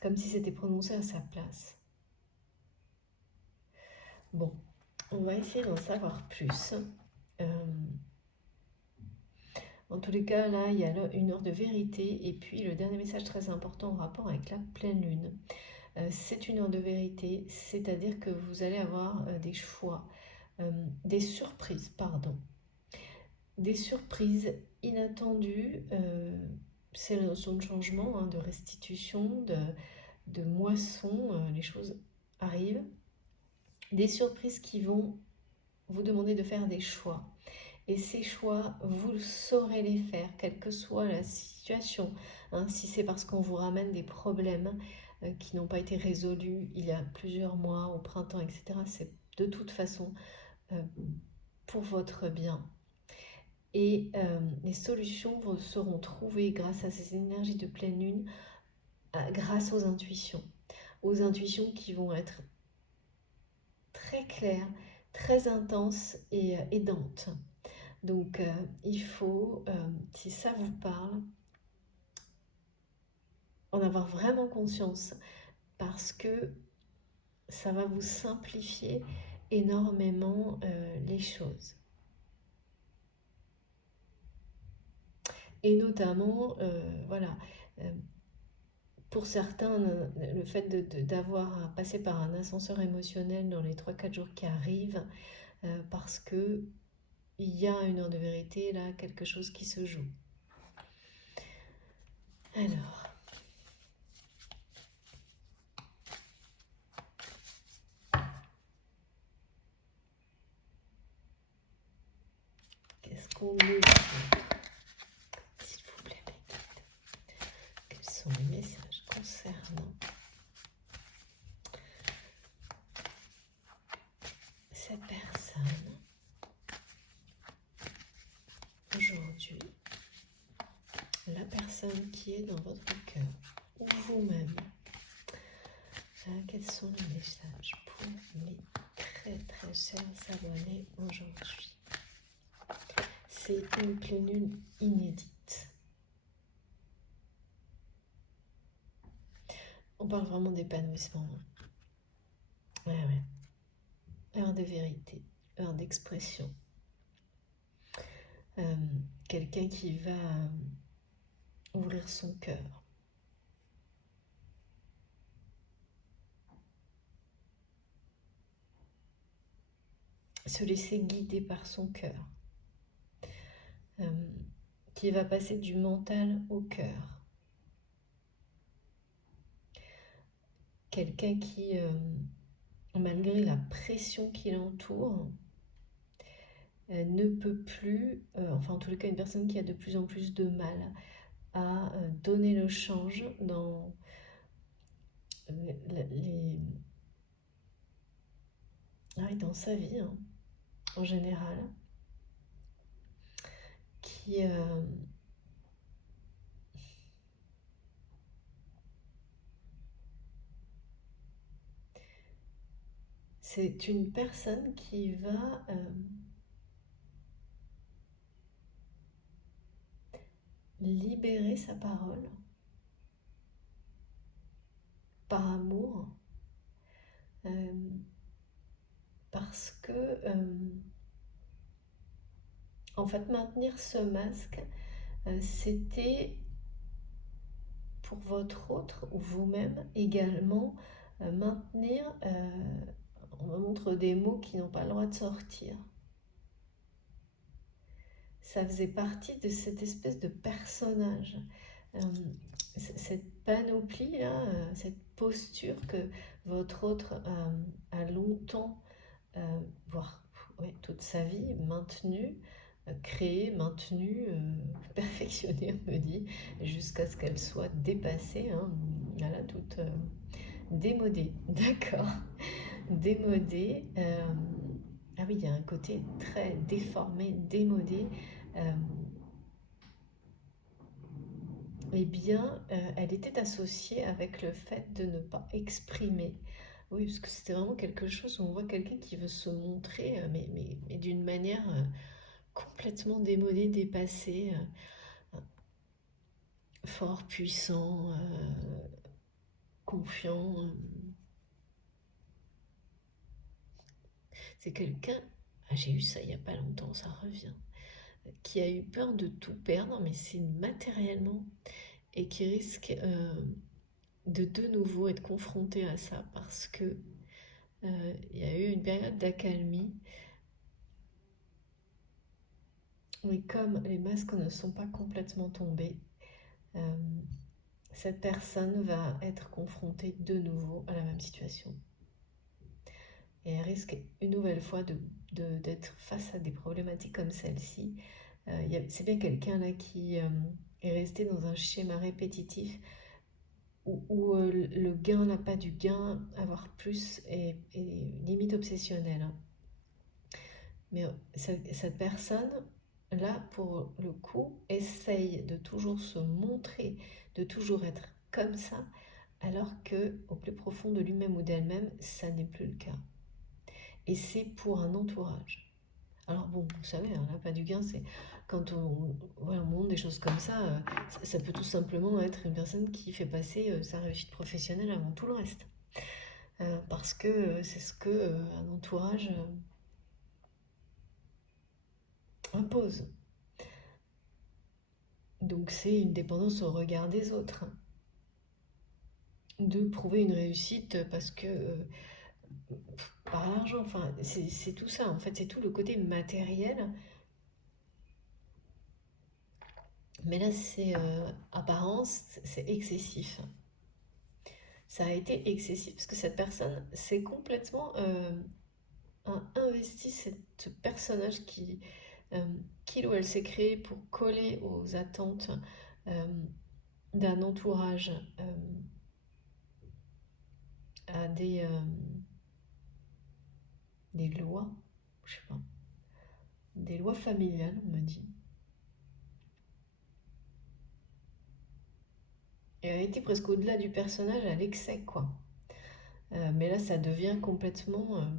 Comme si c'était prononcé à sa place. Bon, on va essayer d'en savoir plus. En tous les cas, là, il y a une heure de vérité. Et puis, le dernier message très important en rapport avec la pleine lune. C'est une heure de vérité, c'est-à-dire que vous allez avoir des choix, des surprises, pardon. Des surprises inattendues, c'est la notion de changement, hein, de restitution, de moisson, les choses arrivent. Des surprises qui vont vous demander de faire des choix. Et ces choix, vous saurez les faire, quelle que soit la situation. Hein, si c'est parce qu'on vous ramène des problèmes qui n'ont pas été résolus il y a plusieurs mois, au printemps, etc., c'est de toute façon euh, pour votre bien. Et les solutions seront trouvées grâce à ces énergies de pleine lune, grâce aux intuitions. Aux intuitions qui vont être très claires, très intenses et aidantes. Donc il faut, si ça vous parle, en avoir vraiment conscience parce que ça va vous simplifier énormément les choses. Et notamment, voilà, pour certains, le fait d'avoir passé par un ascenseur émotionnel dans les 3-4 jours qui arrivent, parce que il y a une heure de vérité, là, quelque chose qui se joue. Alors, qu'est-ce qu'on nous dit? S'il vous plaît, mes guides. Quels sont les messages concernant cette personne aujourd'hui, la personne qui est dans votre cœur ou vous-même? Quels sont les messages pour les très très chers abonnés aujourd'hui? C'est une pleine lune inédite. On parle vraiment d'épanouissement. Ouais. Heure de vérité, heure d'expression. Quelqu'un qui va ouvrir son cœur. Se laisser guider par son cœur. Qui va passer du mental au cœur. Quelqu'un qui, malgré la pression qui l'entoure, ne peut plus, enfin en tous les cas une personne qui a de plus en plus de mal à donner le change dans dans sa vie, hein, en général, qui c'est une personne qui va libérer sa parole par amour, parce que en fait maintenir ce masque, c'était pour votre autre ou vous-même également maintenir, on me montre des mots qui n'ont pas le droit de sortir. Ça faisait partie de cette espèce de personnage, cette panoplie là, cette posture que votre autre a longtemps, voire toute sa vie maintenue, créée, maintenue, perfectionnée, on me dit, jusqu'à ce qu'elle soit dépassée, hein, voilà, toute démodée, d'accord, démodée. Ah oui, il y a un côté très déformé, démodé. Eh bien, elle était associée avec le fait de ne pas exprimer. Oui, parce que c'était vraiment quelque chose où on voit quelqu'un qui veut se montrer, mais d'une manière complètement démodée, dépassée, fort, puissant, confiant. C'est quelqu'un, j'ai eu ça il n'y a pas longtemps, ça revient, qui a eu peur de tout perdre, mais c'est matériellement, et qui risque de nouveau être confronté à ça parce que il y a eu une période d'accalmie, mais comme les masques ne sont pas complètement tombés, euh, cette personne va être confrontée de nouveau à la même situation. Et elle risque une nouvelle fois d'être face à des problématiques comme celle-ci. C'est bien quelqu'un là qui est resté dans un schéma répétitif où le gain n'a pas du gain, avoir plus est limite obsessionnel, hein. Mais cette personne, là, pour le coup, essaye de toujours se montrer, de toujours être comme ça, alors que au plus profond de lui-même ou d'elle-même, ça n'est plus le cas. Et c'est pour un entourage. Alors bon, vous savez, hein, là, pas du gain, c'est quand voilà, on montre des choses comme ça, ça peut tout simplement être une personne qui fait passer sa réussite professionnelle avant tout le reste. Parce que c'est ce que un entourage impose. Donc c'est une dépendance au regard des autres. De prouver une réussite parce que par l'argent, enfin c'est tout ça en fait, c'est tout le côté matériel. Mais là c'est apparence, c'est excessif. Ça a été excessif parce que cette personne s'est complètement investi ce personnage euh, qu'il ou elle s'est créé pour coller aux attentes euh, d'un entourage, à des lois, je sais pas, des lois familiales, on me dit. Et elle a été presque au-delà du personnage à l'excès, quoi. Mais là, ça devient complètement.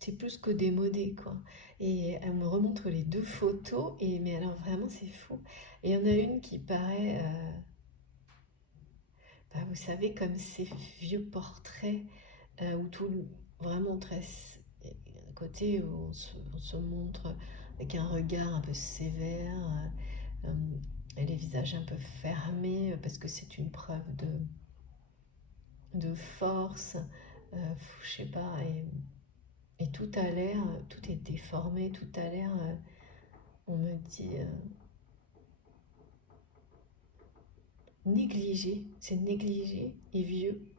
C'est plus que démodé, quoi. Et elle me remontre les deux photos, et mais alors vraiment, c'est fou. Et il y en a une qui paraît, bah, vous savez, comme ces vieux portraits où vraiment très. Un côté où on se montre avec un regard un peu sévère, et les visages un peu fermés, parce que c'est une preuve de force, je sais pas, et tout a l'air, tout est déformé, tout a l'air, on me dit, négligé, c'est négligé et vieux.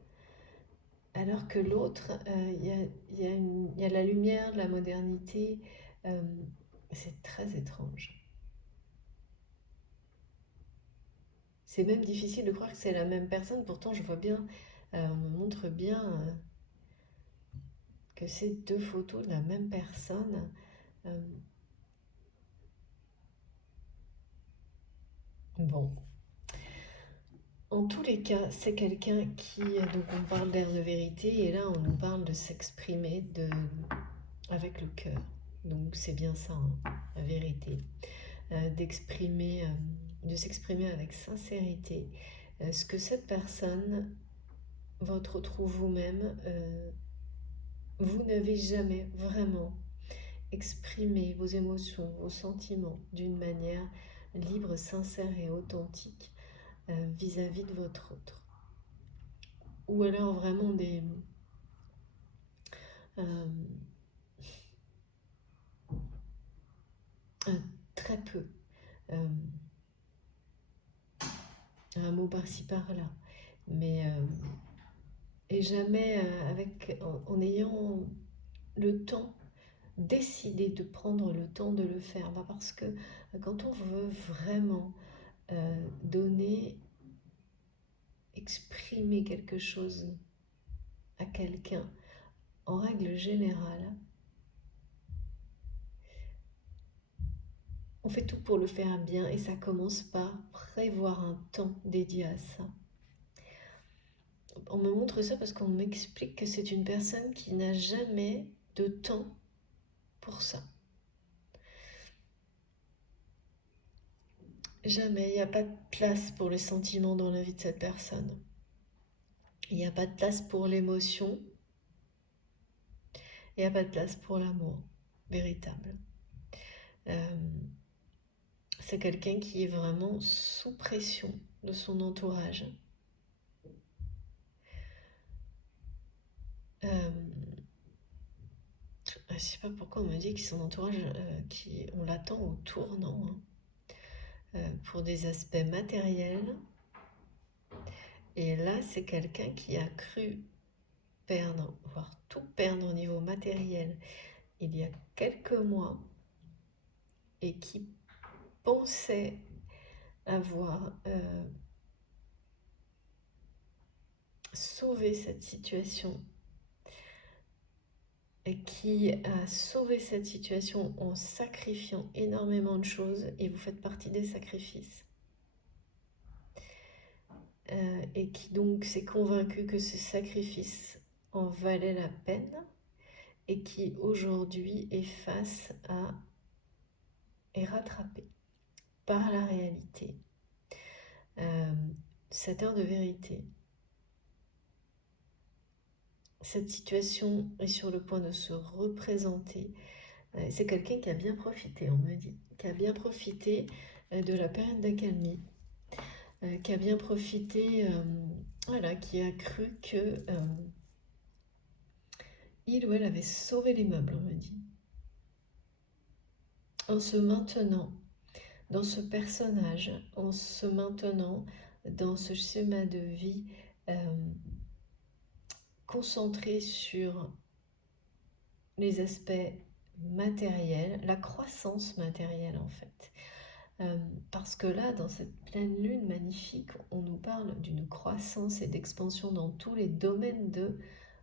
Alors que l'autre, il y a la lumière, de la modernité, euh, c'est très étrange. C'est même difficile de croire que c'est la même personne, pourtant je vois bien, on me montre bien que c'est deux photos de la même personne. Euh, bon, en tous les cas, c'est quelqu'un qui, donc on parle d'air de vérité, et là on nous parle de s'exprimer avec le cœur. Donc c'est bien ça, hein, la vérité. D'exprimer, de s'exprimer avec sincérité. Ce que cette personne, votre trou vous-même, vous n'avez jamais vraiment exprimé vos émotions, vos sentiments d'une manière libre, sincère et authentique vis-à-vis de votre autre. Ou alors vraiment euh, très peu, euh, un mot par-ci par-là, mais et jamais en ayant le temps, décider de prendre le temps de le faire. Bah parce que quand on veut vraiment donner, exprimer quelque chose à quelqu'un, en règle générale, on fait tout pour le faire bien et ça commence par prévoir un temps dédié à ça. On me montre ça parce qu'on m'explique que c'est une personne qui n'a jamais de temps pour ça. Jamais, il n'y a pas de place pour les sentiments dans la vie de cette personne. Il n'y a pas de place pour l'émotion. Il n'y a pas de place pour l'amour véritable. Euh, c'est quelqu'un qui est vraiment sous pression de son entourage. Je sais pas pourquoi on me dit que son entourage, on l'attend au tournant, pour des aspects matériels. Et là, c'est quelqu'un qui a cru perdre, voire tout perdre au niveau matériel il y a quelques mois et qui pensait avoir sauvé cette situation et qui a sauvé cette situation en sacrifiant énormément de choses, et vous faites partie des sacrifices. Et qui donc s'est convaincu que ce sacrifice en valait la peine et qui aujourd'hui est face à est rattrapé par la réalité. Cette heure de vérité. Cette situation est sur le point de se représenter. C'est quelqu'un qui a bien profité, on me dit, qui a bien profité de la période d'accalmie, qui a bien profité, voilà, qui a cru que il ou elle avait sauvé les meubles, on me dit. En se maintenant dans ce personnage, en se maintenant dans ce schéma de vie concentré sur les aspects matériels, la croissance matérielle en fait. Parce que là, dans cette pleine lune magnifique, on nous parle d'une croissance et d'expansion dans tous les domaines de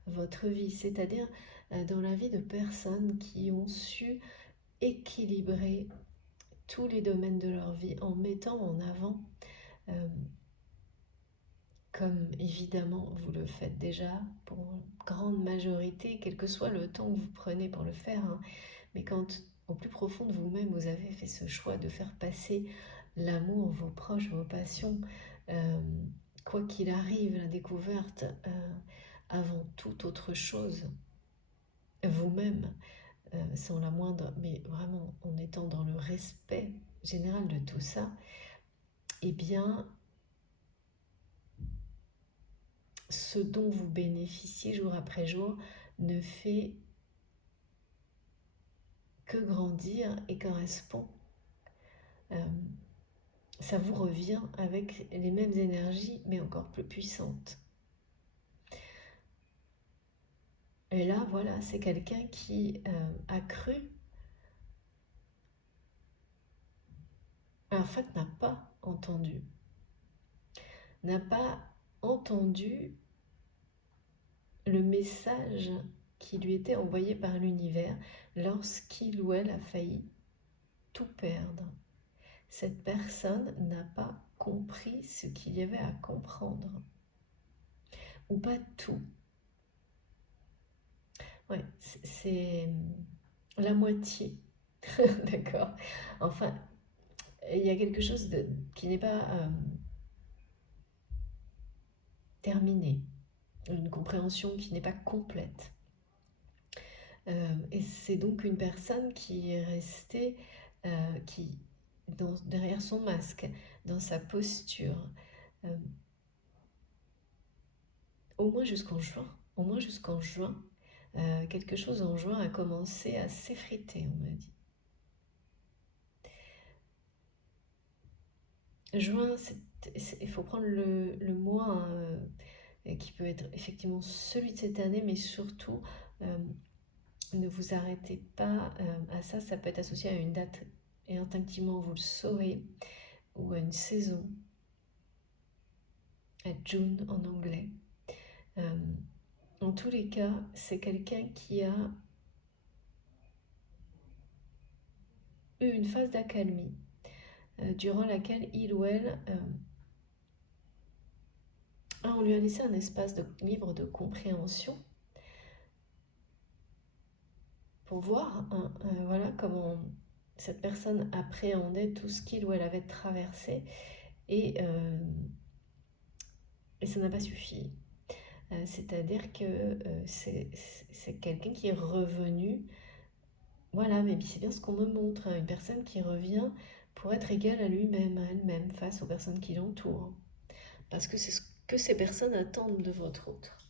votre vie, c'est-à-dire dans la vie de personnes qui ont su équilibrer tous les domaines de leur vie en mettant en avant, comme évidemment vous le faites déjà pour une grande majorité, quel que soit le temps que vous prenez pour le faire, hein, mais quand au plus profond de vous-même vous avez fait ce choix de faire passer l'amour, vos proches, vos passions, quoi qu'il arrive, la découverte avant toute autre chose, vous-même, sans la moindre, mais vraiment en étant dans le respect général de tout ça, eh bien, ce dont vous bénéficiez jour après jour ne fait que grandir et correspond. Ça vous revient avec les mêmes énergies, mais encore plus puissantes. Et là, voilà, c'est quelqu'un qui a cru, en fait, n'a pas entendu le message qui lui était envoyé par l'univers lorsqu'il ou elle a failli tout perdre. Cette personne n'a pas compris ce qu'il y avait à comprendre. Ou pas tout. Ouais, c'est la moitié. D'accord. Enfin, il y a quelque chose qui n'est pas terminé. Une compréhension qui n'est pas complète. Et c'est donc une personne qui est restée derrière son masque, dans sa posture, au moins jusqu'en juin. Au moins jusqu'en juin. Quelque chose en juin a commencé à s'effriter, on m'a dit. Juin, il faut prendre le mois qui peut être effectivement celui de cette année, mais surtout, ne vous arrêtez pas à ça. Ça peut être associé à une date et instinctivement vous le saurez, ou à une saison, à June en anglais. En tous les cas, c'est quelqu'un qui a eu une phase d'accalmie durant laquelle il ou elle, on lui a laissé un espace libre de compréhension pour voir voilà, comment cette personne appréhendait tout ce qu'il ou elle avait traversé, et ça n'a pas suffi. C'est-à-dire que c'est quelqu'un qui est revenu, voilà, mais c'est bien ce qu'on me montre, hein, une personne qui revient pour être égale à lui-même, à elle-même, face aux personnes qui l'entourent. Parce que c'est ce que ces personnes attendent de votre autre.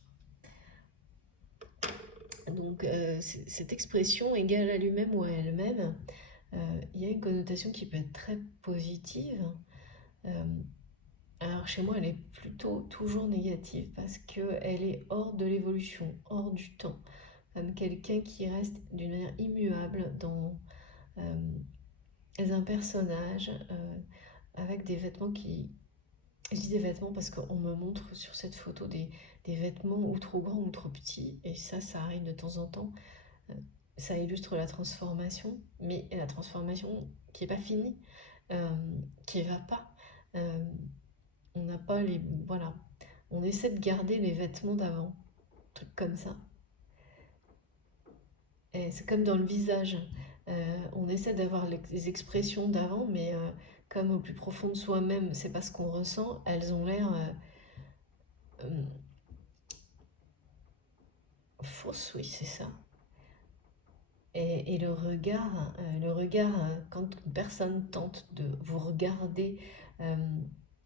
Donc cette expression égale à lui-même ou à elle-même, il y a une connotation qui peut être très positive. Euh, alors chez moi, elle est plutôt toujours négative parce qu'elle est hors de l'évolution, hors du temps. Comme quelqu'un qui reste d'une manière immuable dans un personnage avec des vêtements qui... Je dis des vêtements parce qu'on me montre sur cette photo des vêtements ou trop grands ou trop petits. Et ça arrive de temps en temps. Euh, Ça illustre la transformation, mais la transformation qui n'est pas finie, euh, qui ne va pas. Euh, on n'a pas les... Voilà. On essaie de garder les vêtements d'avant. Un truc comme ça. Et c'est comme dans le visage. On essaie d'avoir les expressions d'avant, mais comme au plus profond de soi-même, c'est pas ce qu'on ressent, elles ont l'air euh, fausses, oui, c'est ça. Et le regard quand une personne tente de vous regarder euh,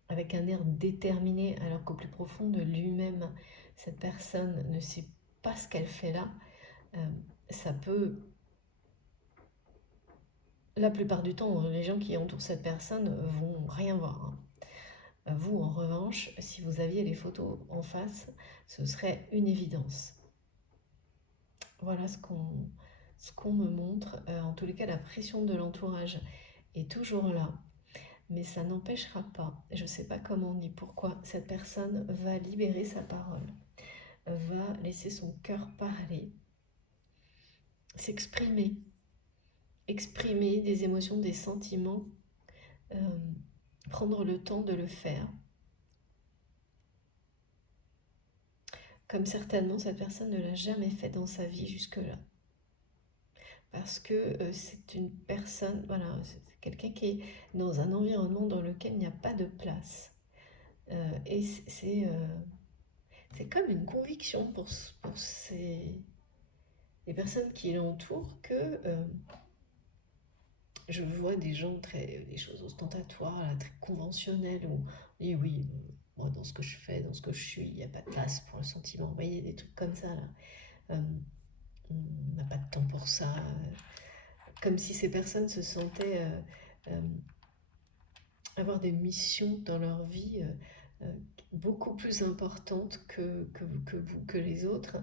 avec un air déterminé, alors qu'au plus profond de lui-même, cette personne ne sait pas ce qu'elle fait là, euh, ça peut, la plupart du temps, les gens qui entourent cette personne vont rien voir, hein. Vous, en revanche, si vous aviez les photos en face, ce serait une évidence. Voilà ce qu'on me montre. En tous les cas, la pression de l'entourage est toujours là, mais ça n'empêchera pas, je ne sais pas comment ni pourquoi, cette personne va libérer sa parole, va laisser son cœur parler, s'exprimer, exprimer des émotions, des sentiments, euh, prendre le temps de le faire, comme certainement cette personne ne l'a jamais fait dans sa vie jusque-là. Parce que c'est une personne, voilà, c'est quelqu'un qui est dans un environnement dans lequel il n'y a pas de place. Et c'est comme une conviction pour les personnes qui l'entourent que je vois des gens des choses ostentatoires, là, très conventionnelles, où et oui, moi dans ce que je fais, dans ce que je suis, il n'y a pas de place pour le sentiment. Vous voyez, des trucs comme ça là. Euh, on n'a pas de temps pour ça. Comme si ces personnes se sentaient euh, avoir des missions dans leur vie euh, beaucoup plus importantes que les autres.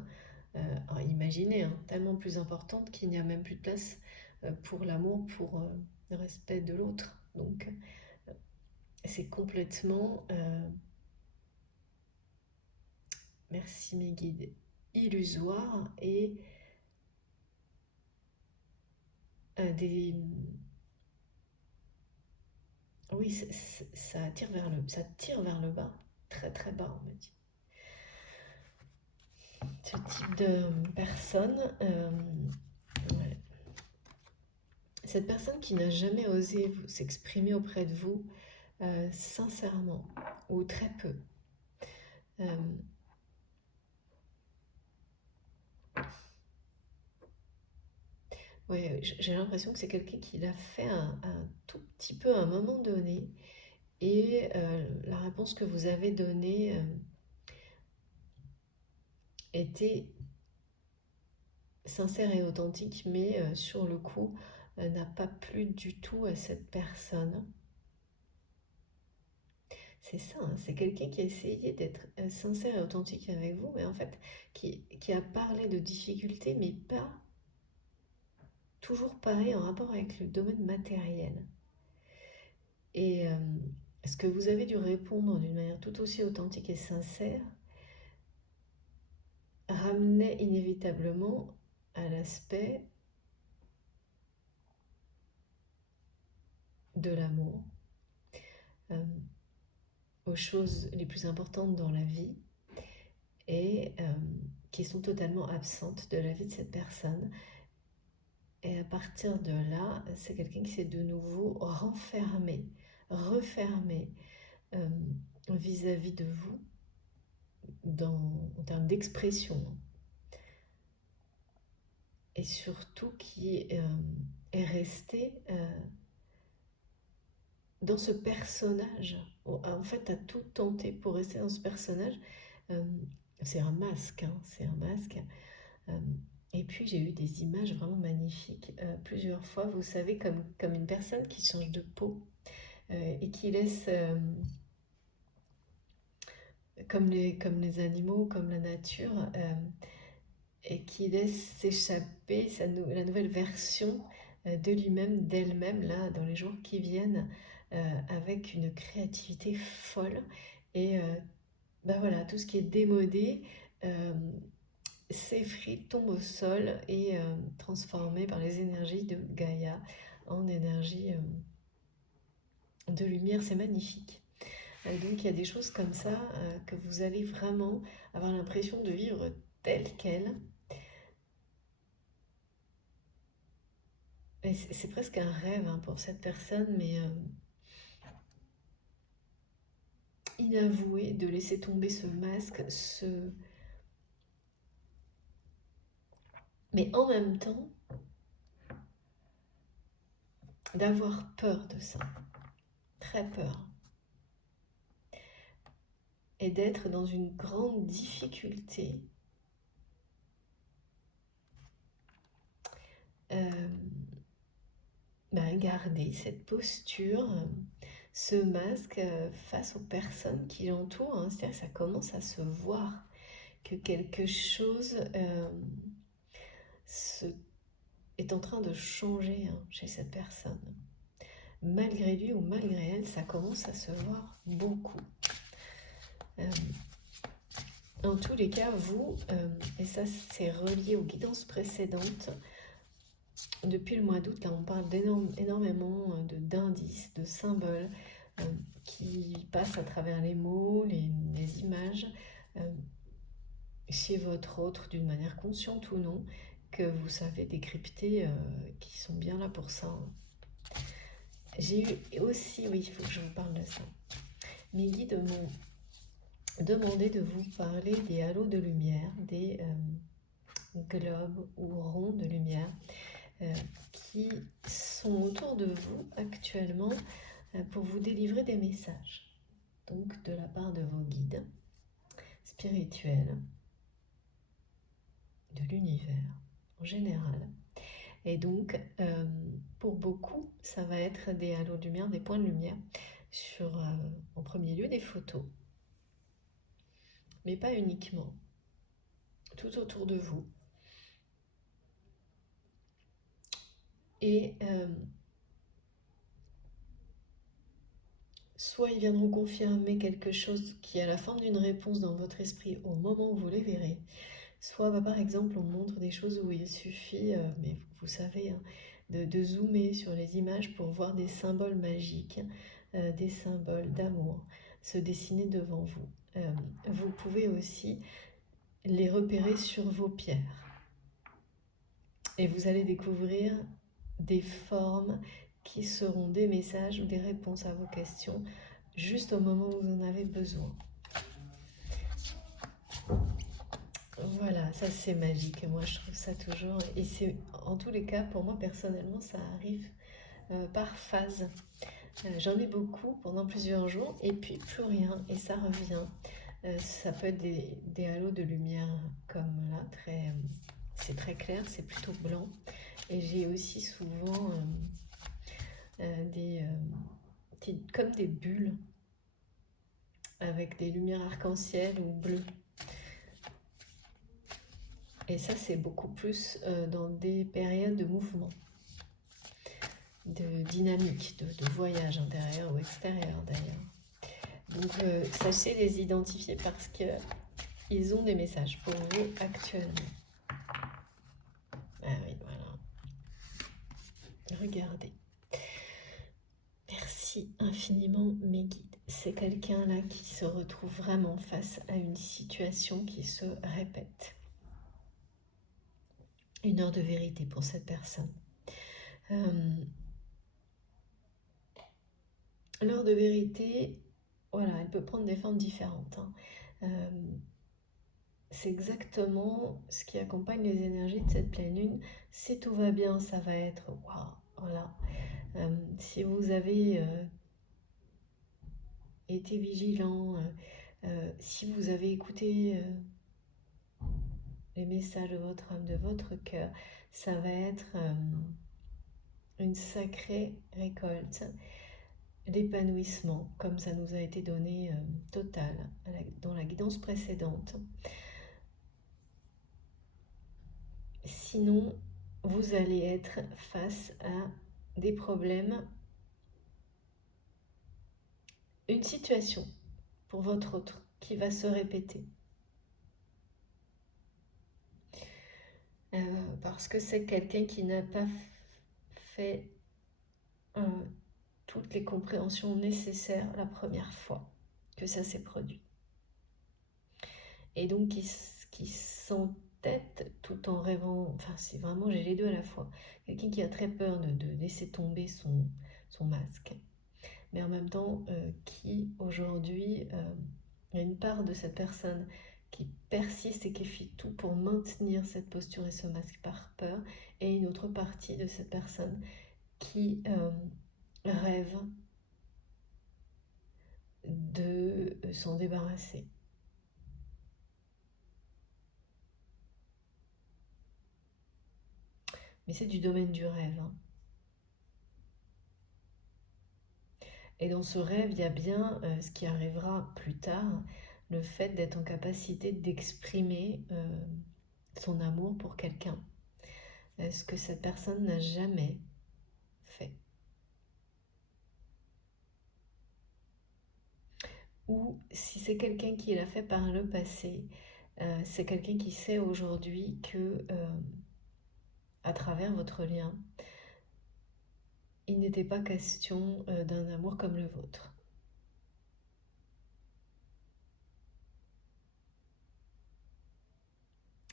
Alors imaginez, hein, tellement plus importantes qu'il n'y a même plus de place pour l'amour, pour le respect de l'autre. Donc c'est complètement, merci mes guides, illusoire et des... Oui, ça tire vers le bas, très très bas on me dit. Ce type de personne, ouais. Cette personne qui n'a jamais osé s'exprimer auprès de vous sincèrement ou très peu. Euh, ouais, j'ai l'impression que c'est quelqu'un qui l'a fait un tout petit peu à un moment donné et la réponse que vous avez donnée était sincère et authentique, mais sur le coup n'a pas plu du tout à cette personne. C'est ça, hein, c'est quelqu'un qui a essayé d'être sincère et authentique avec vous, mais en fait qui a parlé de difficultés, mais pas toujours pareil en rapport avec le domaine matériel. Et ce que vous avez dû répondre d'une manière tout aussi authentique et sincère ramenait inévitablement à l'aspect de l'amour, euh, aux choses les plus importantes dans la vie et qui sont totalement absentes de la vie de cette personne. Et à partir de là, c'est quelqu'un qui s'est de nouveau renfermé, refermé euh, vis-à-vis de vous en termes d'expression. Et surtout qui est resté dans ce personnage. En fait, a tout tenté pour rester dans ce personnage. Euh, c'est un masque, hein, c'est un masque. Euh, puis j'ai eu des images vraiment magnifiques plusieurs fois, vous savez, comme une personne qui change de peau et qui laisse, comme les animaux, comme la nature, et qui laisse s'échapper la nouvelle version de lui-même, d'elle-même, là, dans les jours qui viennent, avec une créativité folle. Et bah voilà, tout ce qui est démodé s'effrite, tombe au sol et transformé par les énergies de Gaïa en énergie de lumière. C'est magnifique. Donc il y a des choses comme ça que vous allez vraiment avoir l'impression de vivre telles quelles. Et c'est presque un rêve hein, pour cette personne, mais inavoué, de laisser tomber ce masque, mais en même temps, d'avoir peur de ça, très peur, et d'être dans une grande difficulté garder cette posture, ce masque face aux personnes qui l'entourent. Hein. C'est-à-dire que ça commence à se voir que quelque chose est en train de changer hein, chez cette personne. Malgré lui ou malgré elle, ça commence à se voir beaucoup. En tous les cas, vous, et ça c'est relié aux guidances précédentes, depuis le mois d'août, là on parle énormément d'indices, de symboles qui passent à travers les mots, les images, chez votre autre d'une manière consciente ou non, que vous savez décrypter, qui sont bien là pour ça. J'ai eu aussi, oui, il faut que je vous parle de ça. Mes guides m'ont demandé de vous parler des halos de lumière, des globes ou ronds de lumière qui sont autour de vous actuellement pour vous délivrer des messages. Donc de la part de vos guides spirituels, de l'univers en général. Et donc, pour beaucoup, ça va être des halos de lumière, des points de lumière, sur, en premier lieu, des photos. Mais pas uniquement. Tout autour de vous. Et soit ils viendront confirmer quelque chose qui a la forme d'une réponse dans votre esprit au moment où vous les verrez, soit par exemple on montre des choses où il suffit, mais vous savez, hein, de zoomer sur les images pour voir des symboles magiques, des symboles d'amour se dessiner devant vous. Vous pouvez aussi les repérer sur vos pierres. Et vous allez découvrir des formes qui seront des messages ou des réponses à vos questions juste au moment où vous en avez besoin. Voilà, ça c'est magique. Moi je trouve ça toujours. Et c'est en tous les cas, pour moi personnellement, ça arrive par phase. J'en ai beaucoup pendant plusieurs jours et puis plus rien et ça revient. Ça peut être des halos de lumière comme là, c'est très clair, c'est plutôt blanc. Et j'ai aussi souvent comme des bulles avec des lumières arc-en-ciel ou bleues. Et ça, c'est beaucoup plus dans des périodes de mouvement, de dynamique, de voyage intérieur ou extérieur d'ailleurs. Donc, sachez les identifier parce qu'ils ont des messages pour vous actuellement. Ah oui, voilà. Regardez. Merci infiniment mes guides. C'est quelqu'un là qui se retrouve vraiment face à une situation qui se répète. Une heure de vérité pour cette personne. L'heure de vérité, voilà, elle peut prendre des formes différentes. Hein. C'est exactement ce qui accompagne les énergies de cette pleine lune. Si tout va bien, ça va être waouh, voilà. Si vous avez été vigilant, si vous avez écouté les messages de votre âme, de votre cœur, ça va être une sacrée récolte, l'épanouissement, comme ça nous a été donné total dans la guidance précédente. Sinon, vous allez être face à des problèmes, une situation pour votre autre qui va se répéter. Parce que c'est quelqu'un qui n'a pas fait toutes les compréhensions nécessaires la première fois que ça s'est produit. Et donc qui s'entête tout en rêvant, enfin c'est vraiment, j'ai les deux à la fois. Quelqu'un qui a très peur de laisser tomber son masque, mais en même temps qui aujourd'hui, il y a une part de cette personne qui persiste et qui fait tout pour maintenir cette posture et ce masque par peur, et une autre partie de cette personne qui rêve de s'en débarrasser. Mais c'est du domaine du rêve, hein. Et dans ce rêve, il y a bien ce qui arrivera plus tard, le fait d'être en capacité d'exprimer son amour pour quelqu'un. Ce que cette personne n'a jamais fait. Ou si c'est quelqu'un qui l'a fait par le passé, c'est quelqu'un qui sait aujourd'hui que, à travers votre lien, il n'était pas question d'un amour comme le vôtre.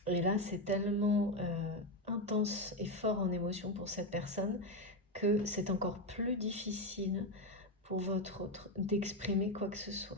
Et là, c'est tellement intense et fort en émotion pour cette personne que c'est encore plus difficile pour votre autre d'exprimer quoi que ce soit.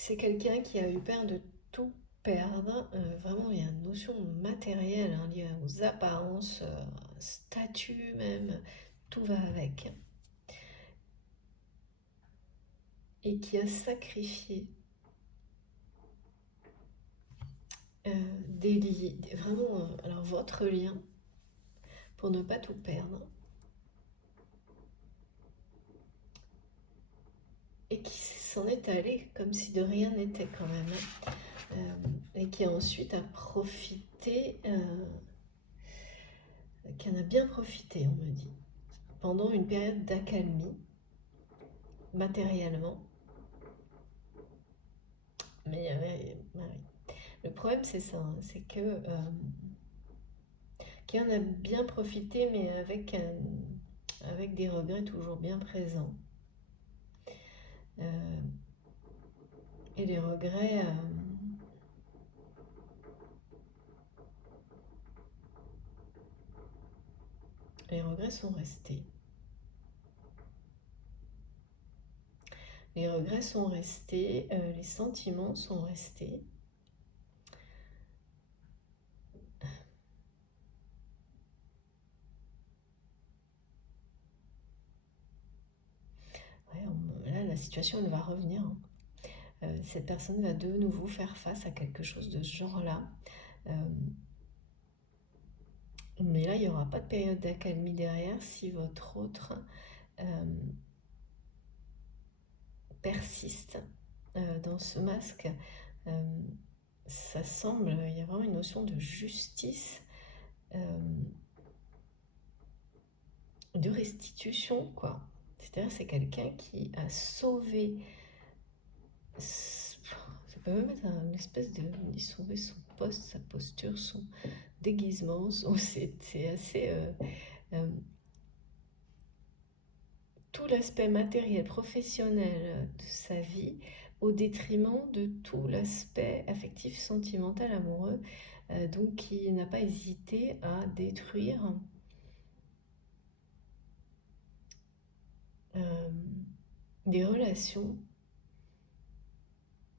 C'est quelqu'un qui a eu peur de tout perdre. Vraiment, il y a une notion matérielle hein, liée aux apparences, statut même, tout va avec. Et qui a sacrifié des liens, vraiment, alors votre lien, pour ne pas tout perdre. Et qui s'en est allé comme si de rien n'était quand même. Et qui ensuite a profité, qui en a bien profité, on me dit, pendant une période d'accalmie, matériellement. Mais oui. Le problème, c'est ça, hein, c'est que qui en a bien profité, mais avec des regrets toujours bien présents. Et les regrets, sont restés. Les regrets sont restés, les sentiments sont restés. Ouais, là, la situation, elle va revenir, hein. Cette personne va de nouveau faire face à quelque chose de ce genre-là. Mais là, il n'y aura pas de période d'accalmie derrière si votre autre persiste dans ce masque. Ça semble, il y a vraiment une notion de justice, de restitution, quoi. C'est-à-dire c'est quelqu'un qui a sauvé, ça peut même être une espèce de, sauver son poste, sa posture, son déguisement, c'est assez... tout l'aspect matériel, professionnel de sa vie au détriment de tout l'aspect affectif, sentimental, amoureux. Donc il n'a pas hésité à détruire des relations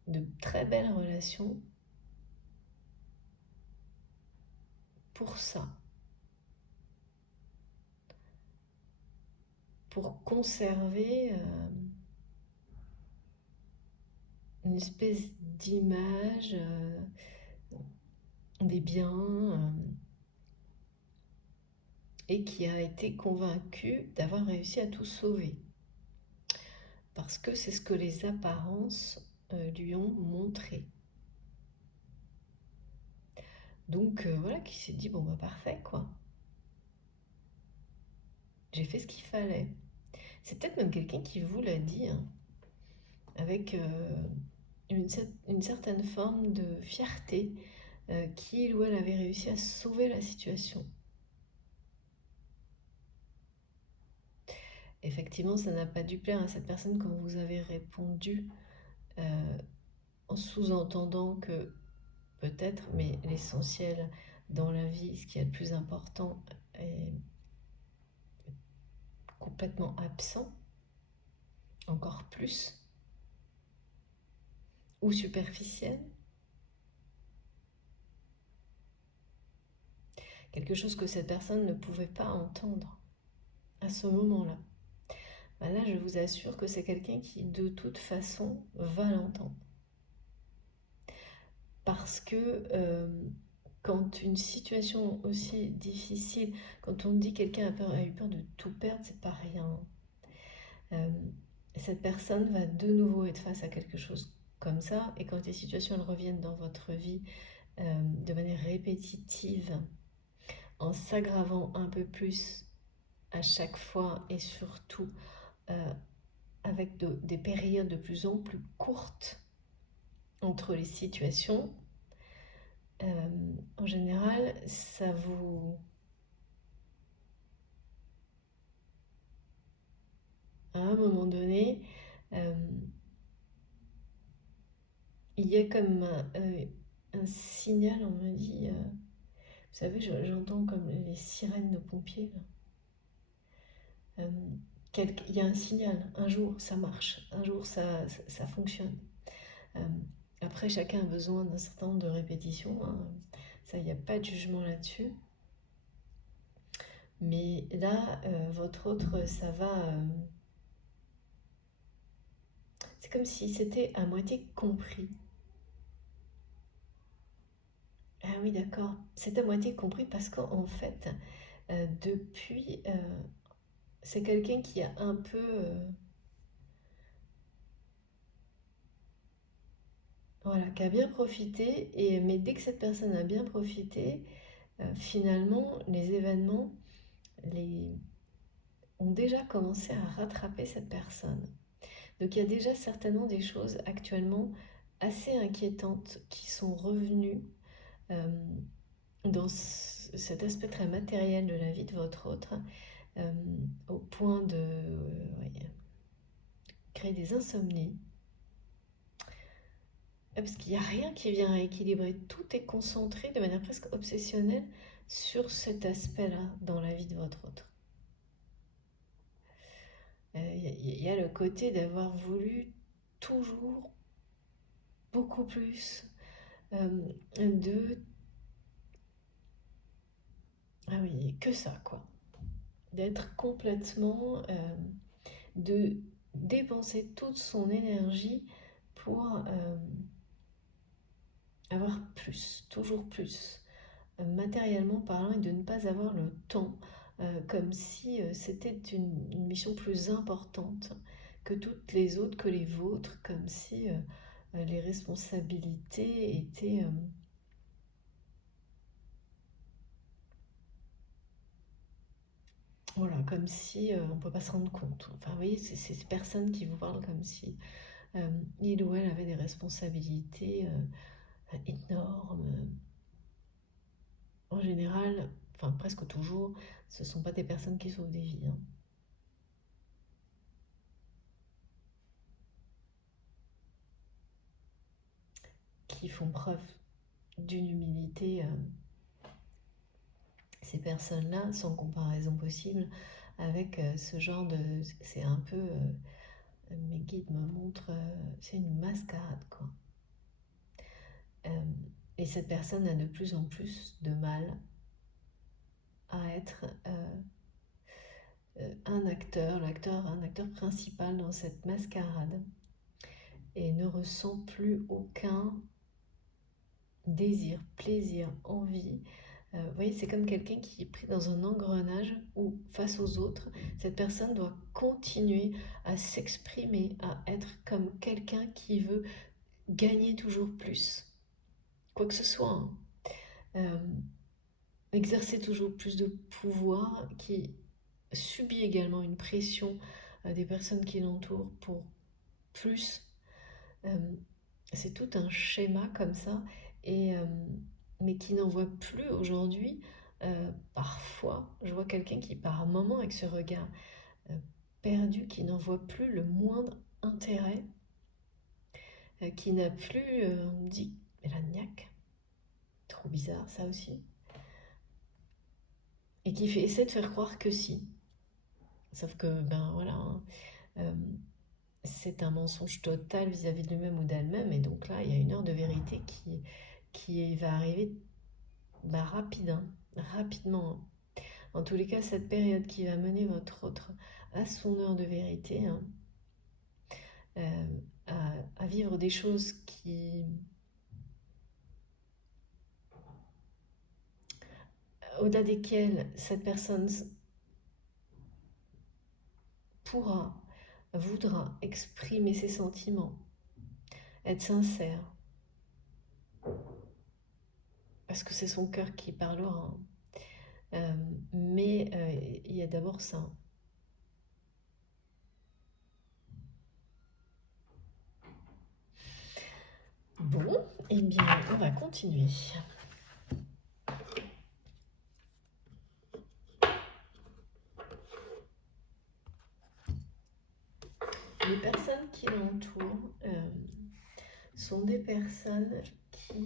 de très belles relations pour ça, pour conserver une espèce d'image des biens et qui a été convaincu d'avoir réussi à tout sauver. Parce que c'est ce que les apparences lui ont montré. Donc voilà, qui s'est dit, bon bah parfait quoi. J'ai fait ce qu'il fallait. C'est peut-être même quelqu'un qui vous l'a dit, hein, avec une certaine forme de fierté qu'il ou elle avait réussi à sauver la situation. Effectivement, ça n'a pas dû plaire à cette personne quand vous avez répondu en sous-entendant que peut-être, mais l'essentiel dans la vie, ce qui est le plus important, est complètement absent, encore plus, ou superficiel. Quelque chose que cette personne ne pouvait pas entendre à ce moment-là. Ben là, je vous assure que c'est quelqu'un qui, de toute façon, va l'entendre. Parce que quand une situation aussi difficile, quand on dit quelqu'un a eu peur de tout perdre, c'est pas rien. Cette personne va de nouveau être face à quelque chose comme ça, et quand les situations elles reviennent dans votre vie de manière répétitive, en s'aggravant un peu plus à chaque fois, et surtout avec des périodes de plus en plus courtes entre les situations, en général, ça vous... À un moment donné, il y a comme un signal, on me dit... vous savez, j'entends comme les sirènes de pompiers. Il y a un signal, un jour ça marche, un jour ça fonctionne. Après, chacun a besoin d'un certain nombre de répétitions, hein. Ça, il n'y a pas de jugement là-dessus. Mais là, votre autre, ça va... c'est comme si c'était à moitié compris. Ah oui, d'accord. C'est à moitié compris parce qu'en fait, depuis... c'est quelqu'un qui a un peu... voilà, qui a bien profité, mais dès que cette personne a bien profité, finalement, les événements ont déjà commencé à rattraper cette personne. Donc il y a déjà certainement des choses actuellement assez inquiétantes qui sont revenues euh, dans cet aspect très matériel de la vie de votre autre, au point de créer des insomnies. Parce qu'il n'y a rien qui vient rééquilibrer, tout est concentré de manière presque obsessionnelle sur cet aspect-là dans la vie de votre autre. Il y a le côté d'avoir voulu toujours beaucoup plus, de... Ah oui, que ça, quoi. D'être complètement... de dépenser toute son énergie pour avoir plus, toujours plus, matériellement parlant, et de ne pas avoir le temps, comme si c'était une mission plus importante que toutes les autres, que les vôtres, comme si les responsabilités étaient... voilà, comme si on ne peut pas se rendre compte. Enfin, vous voyez, c'est ces personnes qui vous parlent comme si il ou elle avait des responsabilités énormes. En général, enfin presque toujours, ce ne sont pas des personnes qui sauvent des vies, hein, qui font preuve d'une humilité. Ces personnes-là, sans comparaison possible, avec ce genre de... C'est un peu... mes guides me montrent... c'est une mascarade, quoi. cette personne a de plus en plus de mal à être un acteur principal dans cette mascarade et ne ressent plus aucun désir, plaisir, envie. Vous voyez, c'est comme quelqu'un qui est pris dans un engrenage où, face aux autres, cette personne doit continuer à s'exprimer, à être comme quelqu'un qui veut gagner toujours plus. Quoi que ce soit, hein. Exercer toujours plus de pouvoir, qui subit également une pression des personnes qui l'entourent pour plus. C'est tout un schéma comme ça, et, mais qui n'en voit plus aujourd'hui. Parfois, je vois quelqu'un qui part un moment avec ce regard perdu, qui n'en voit plus le moindre intérêt, qui n'a plus, on me dit, mais la niaque, trop bizarre ça aussi, et qui essaie de faire croire que si. Sauf que, ben voilà, hein, c'est un mensonge total vis-à-vis de lui-même ou d'elle-même, et donc là, il y a une heure de vérité qui va arriver rapide, hein, rapidement, hein. En tous les cas, cette période qui va mener votre autre à son heure de vérité, hein, à vivre des choses au-delà desquelles cette personne voudra exprimer ses sentiments, être sincère, parce que c'est son cœur qui parlera, hein. Mais il y a d'abord ça. Bon, eh bien, on va continuer. Les personnes qui l'entourent sont des personnes qui,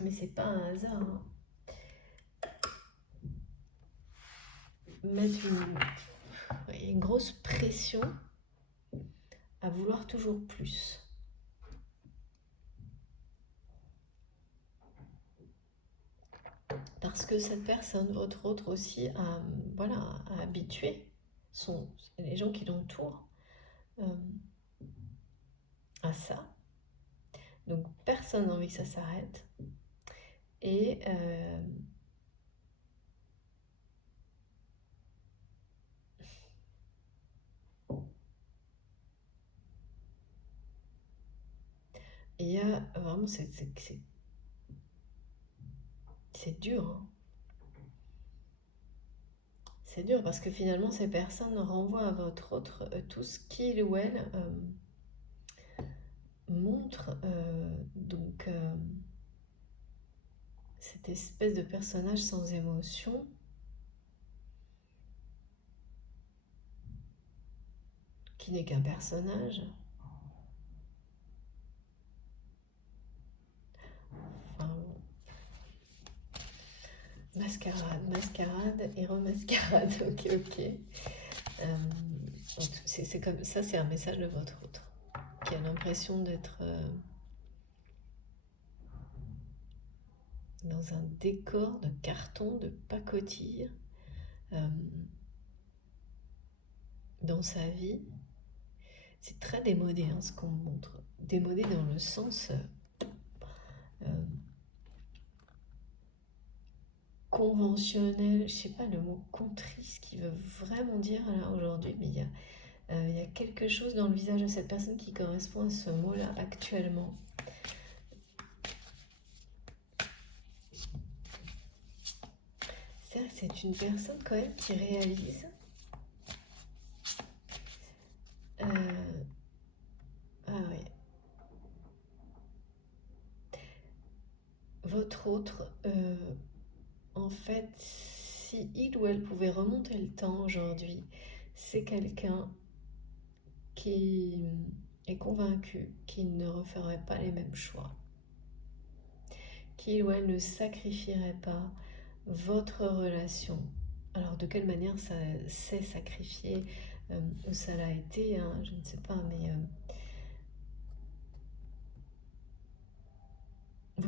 mais c'est pas un hasard, hein, mettent une grosse pression à vouloir toujours plus. Parce que cette personne, votre autre aussi, a habitué les gens qui l'entourent à ça. Donc personne n'a envie que ça s'arrête. Et il y a vraiment, c'est dur, hein. C'est dur parce que finalement, ces personnes renvoient à votre autre tout ce qu'il ou elle montre. Donc, cette espèce de personnage sans émotion qui n'est qu'un personnage. Enfin, mascarade et remascarade. Ok. C'est comme ça, c'est un message de votre autre qui a l'impression d'être dans un décor de carton, de pacotille dans sa vie. C'est très démodé, hein, ce qu'on montre. Démodé dans le sens conventionnel, je sais pas le mot contrit, ce qui veut vraiment dire là aujourd'hui, mais il y a quelque chose dans le visage de cette personne qui correspond à ce mot-là actuellement. C'est une personne quand même qui réalise votre autre, en fait, si il ou elle pouvait remonter le temps aujourd'hui, c'est quelqu'un qui est convaincu qu'il ne referait pas les mêmes choix, qu'il ou elle ne sacrifierait pas votre relation. Alors de quelle manière ça s'est sacrifié ou ça l'a été, hein, je ne sais pas, mais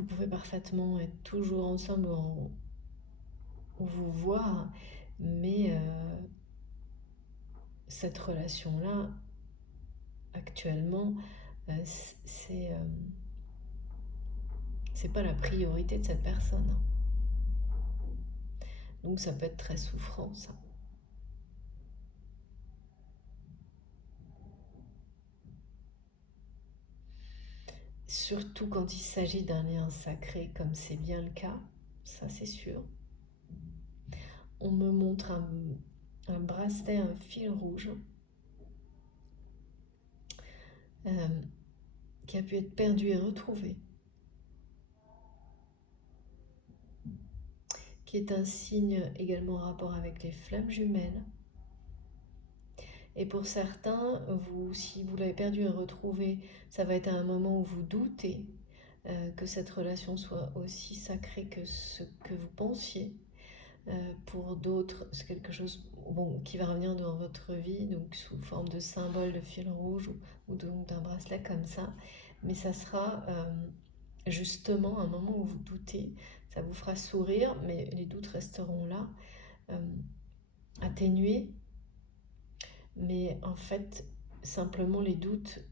vous pouvez parfaitement être toujours ensemble ou vous voir, mais cette relation-là, actuellement, c'est pas la priorité de cette personne. Donc ça peut être très souffrant, ça. Surtout quand il s'agit d'un lien sacré, comme c'est bien le cas, ça c'est sûr. On me montre un bracelet, un fil rouge, qui a pu être perdu et retrouvé, qui est un signe également en rapport avec les flammes jumelles. Et pour certains, si vous l'avez perdu et retrouvé, ça va être à un moment où vous doutez que cette relation soit aussi sacrée que ce que vous pensiez. Pour d'autres, c'est quelque chose qui va revenir dans votre vie, donc sous forme de symbole de fil rouge ou d'un bracelet comme ça. Mais ça sera justement un moment où vous doutez. Ça vous fera sourire, mais les doutes resteront là, atténués. Mais en fait, simplement les doutes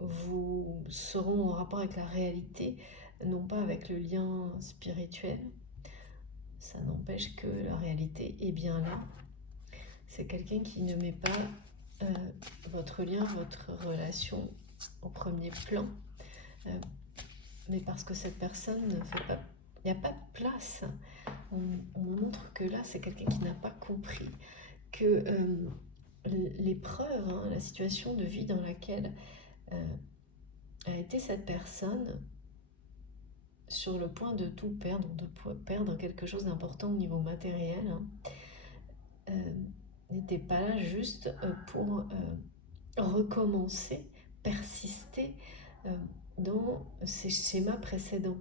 vous seront en rapport avec la réalité, non pas avec le lien spirituel. Ça n'empêche que la réalité est bien là. C'est quelqu'un qui ne met pas votre lien, votre relation au premier plan, mais parce que cette personne ne fait pas... Il n'y a pas de place. On me montre que là, c'est quelqu'un qui n'a pas compris que l'épreuve, la situation de vie dans laquelle a été cette personne, sur le point de tout perdre, de perdre quelque chose d'important au niveau matériel, n'était pas là juste pour recommencer, persister dans ces schémas précédents.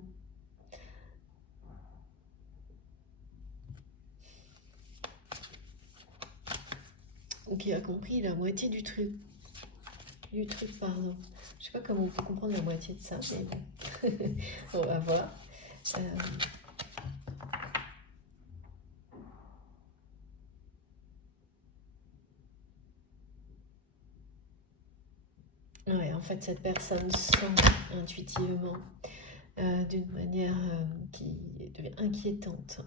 Qui a compris la moitié du truc. Pardon. Je sais pas comment on peut comprendre la moitié de ça, mais bon. On va voir. Ouais, en fait, cette personne sent intuitivement, d'une manière qui devient inquiétante,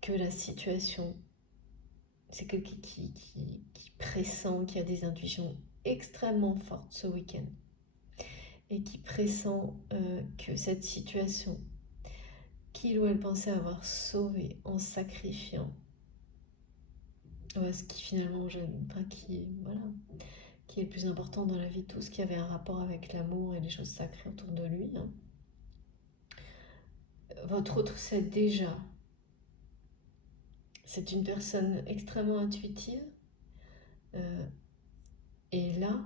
que la situation, c'est quelqu'un qui pressent, qui a des intuitions extrêmement fortes ce week-end, et qui pressent que cette situation qu'il ou elle pensait avoir sauvée en sacrifiant, ce qui finalement, qui est le plus important dans la vie de tous, qui avait un rapport avec l'amour et les choses sacrées autour de lui. Votre autre sait déjà. C'est une personne extrêmement intuitive. Et là,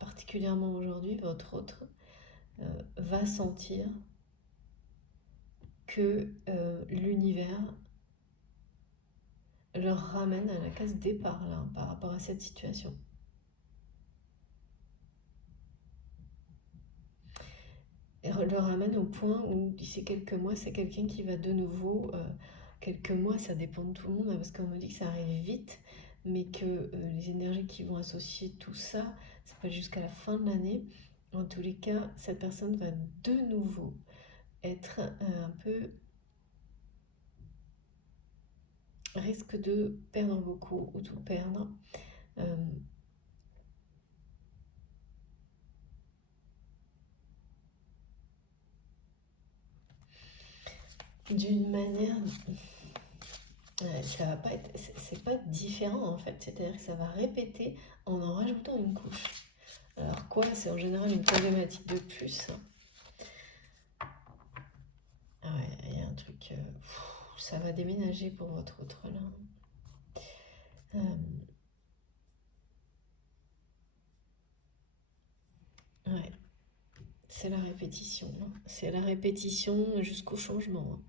particulièrement aujourd'hui, votre autre va sentir que l'univers leur ramène à la case départ là, par rapport à cette situation. Et le ramène au point où d'ici quelques mois, c'est quelqu'un qui va de nouveau, quelques mois, ça dépend de tout le monde, parce qu'on me dit que ça arrive vite, mais que les énergies qui vont associer tout ça, c'est pas jusqu'à la fin de l'année. En tous les cas, cette personne va de nouveau être un peu... risque de perdre beaucoup ou tout perdre. D'une manière... ça va pas être... C'est pas différent en fait, c'est-à-dire que ça va répéter en rajoutant une couche. Alors quoi, c'est en général une problématique de plus. Ah ouais, il y a un truc... ça va déménager pour votre autre là. Ouais, c'est la répétition. C'est la répétition jusqu'au changement.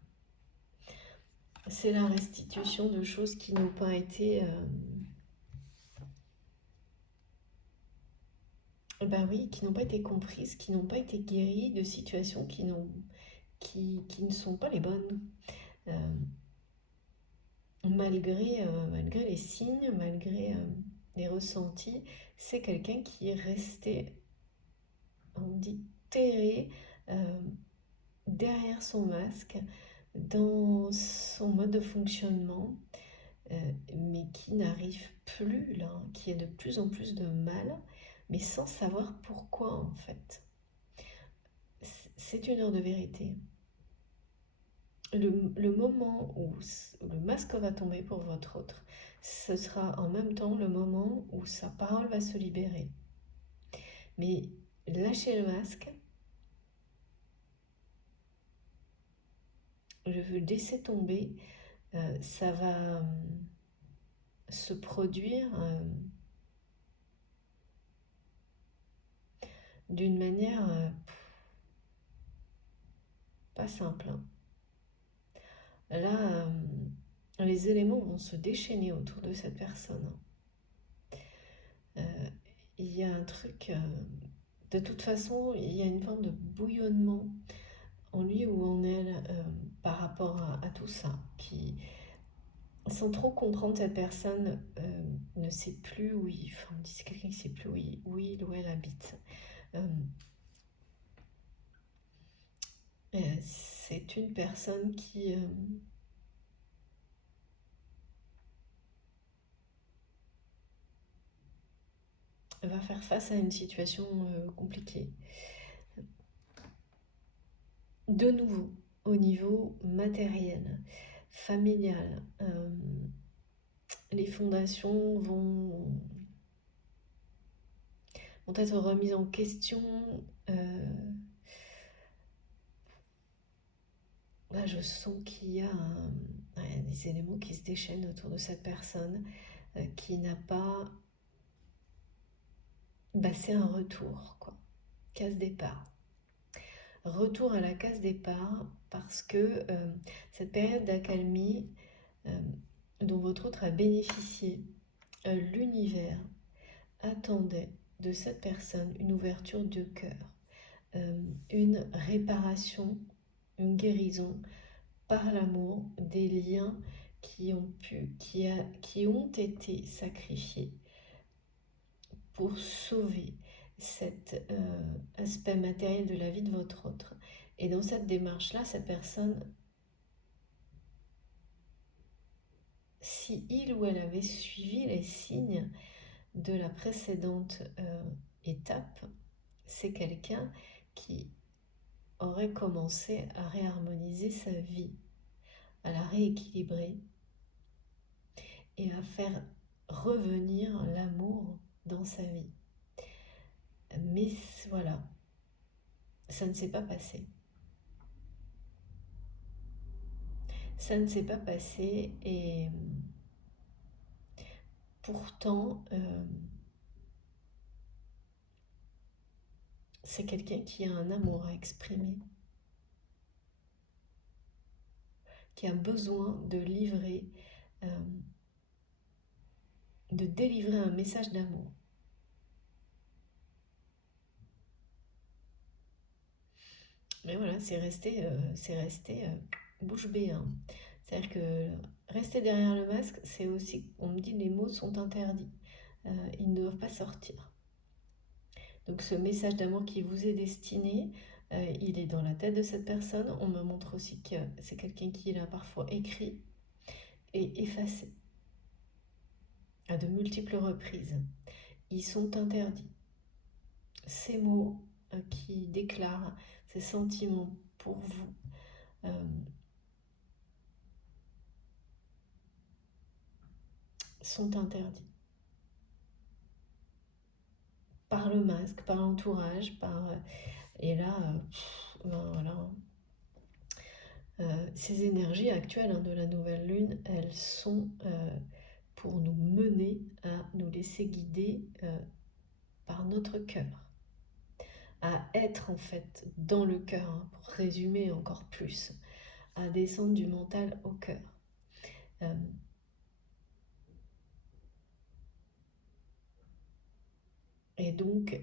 C'est la restitution de choses qui n'ont pas été bah oui, qui n'ont pas été comprises, qui n'ont pas été guéries de situations qui ne sont pas les bonnes. Euh, malgré les signes, malgré les ressentis, c'est quelqu'un qui est resté, on dit, terré euh, derrière son masque, dans son mode de fonctionnement, mais qui n'arrive plus là, qui a de plus en plus de mal, mais sans savoir pourquoi en fait. C'est une heure de vérité. Le moment où le masque va tomber pour votre autre, ce sera en même temps le moment où sa parole va se libérer. Mais lâchez le masque, je veux laisser tomber, ça va se produire d'une manière pas simple, hein. Là, les éléments vont se déchaîner autour de cette personne. Euh, il y a un truc, de toute façon, il y a une forme de bouillonnement en lui ou en elle par rapport à tout ça, qui, sans trop comprendre cette personne, ne sait plus où il, enfin, on dit c'est quelqu'un qui ne sait plus où il ou elle habite. Euh, c'est une personne qui va faire face à une situation compliquée. De nouveau, au niveau matériel, familial, les fondations vont être remises en question. Là, je sens qu'il y a des éléments qui se déchaînent autour de cette personne qui n'a pas... Bah, c'est un retour, quoi. Case départ. Retour à la case départ parce que cette période d'accalmie euh, dont votre autre a bénéficié, l'univers attendait de cette personne une ouverture de cœur, une réparation, une guérison par l'amour des liens qui ont été sacrifiés pour sauver cet aspect matériel de la vie de votre autre. Et dans cette démarche-là, cette personne, si il ou elle avait suivi les signes de la précédente étape, c'est quelqu'un qui aurait commencé à réharmoniser sa vie, à la rééquilibrer et à faire revenir l'amour dans sa vie. Mais voilà, ça ne s'est pas passé. Ça ne s'est pas passé et pourtant, c'est quelqu'un qui a un amour à exprimer, qui a besoin euh, de délivrer un message d'amour. Mais voilà, c'est resté bouche bée, hein. C'est-à-dire que rester derrière le masque, c'est aussi, on me dit, les mots sont interdits. Ils ne doivent pas sortir. Donc ce message d'amour qui vous est destiné, il est dans la tête de cette personne. On me montre aussi que c'est quelqu'un qui l'a parfois écrit et effacé à de multiples reprises. Ils sont interdits. Ces mots qui déclarent ces sentiments pour vous sont interdits. Par le masque, par l'entourage, et là, ben voilà. Ces énergies actuelles de la nouvelle lune, elles sont pour nous mener à nous laisser guider par notre cœur, à être en fait dans le cœur, hein, pour résumer encore plus, à descendre du mental au cœur. Euh, Et donc,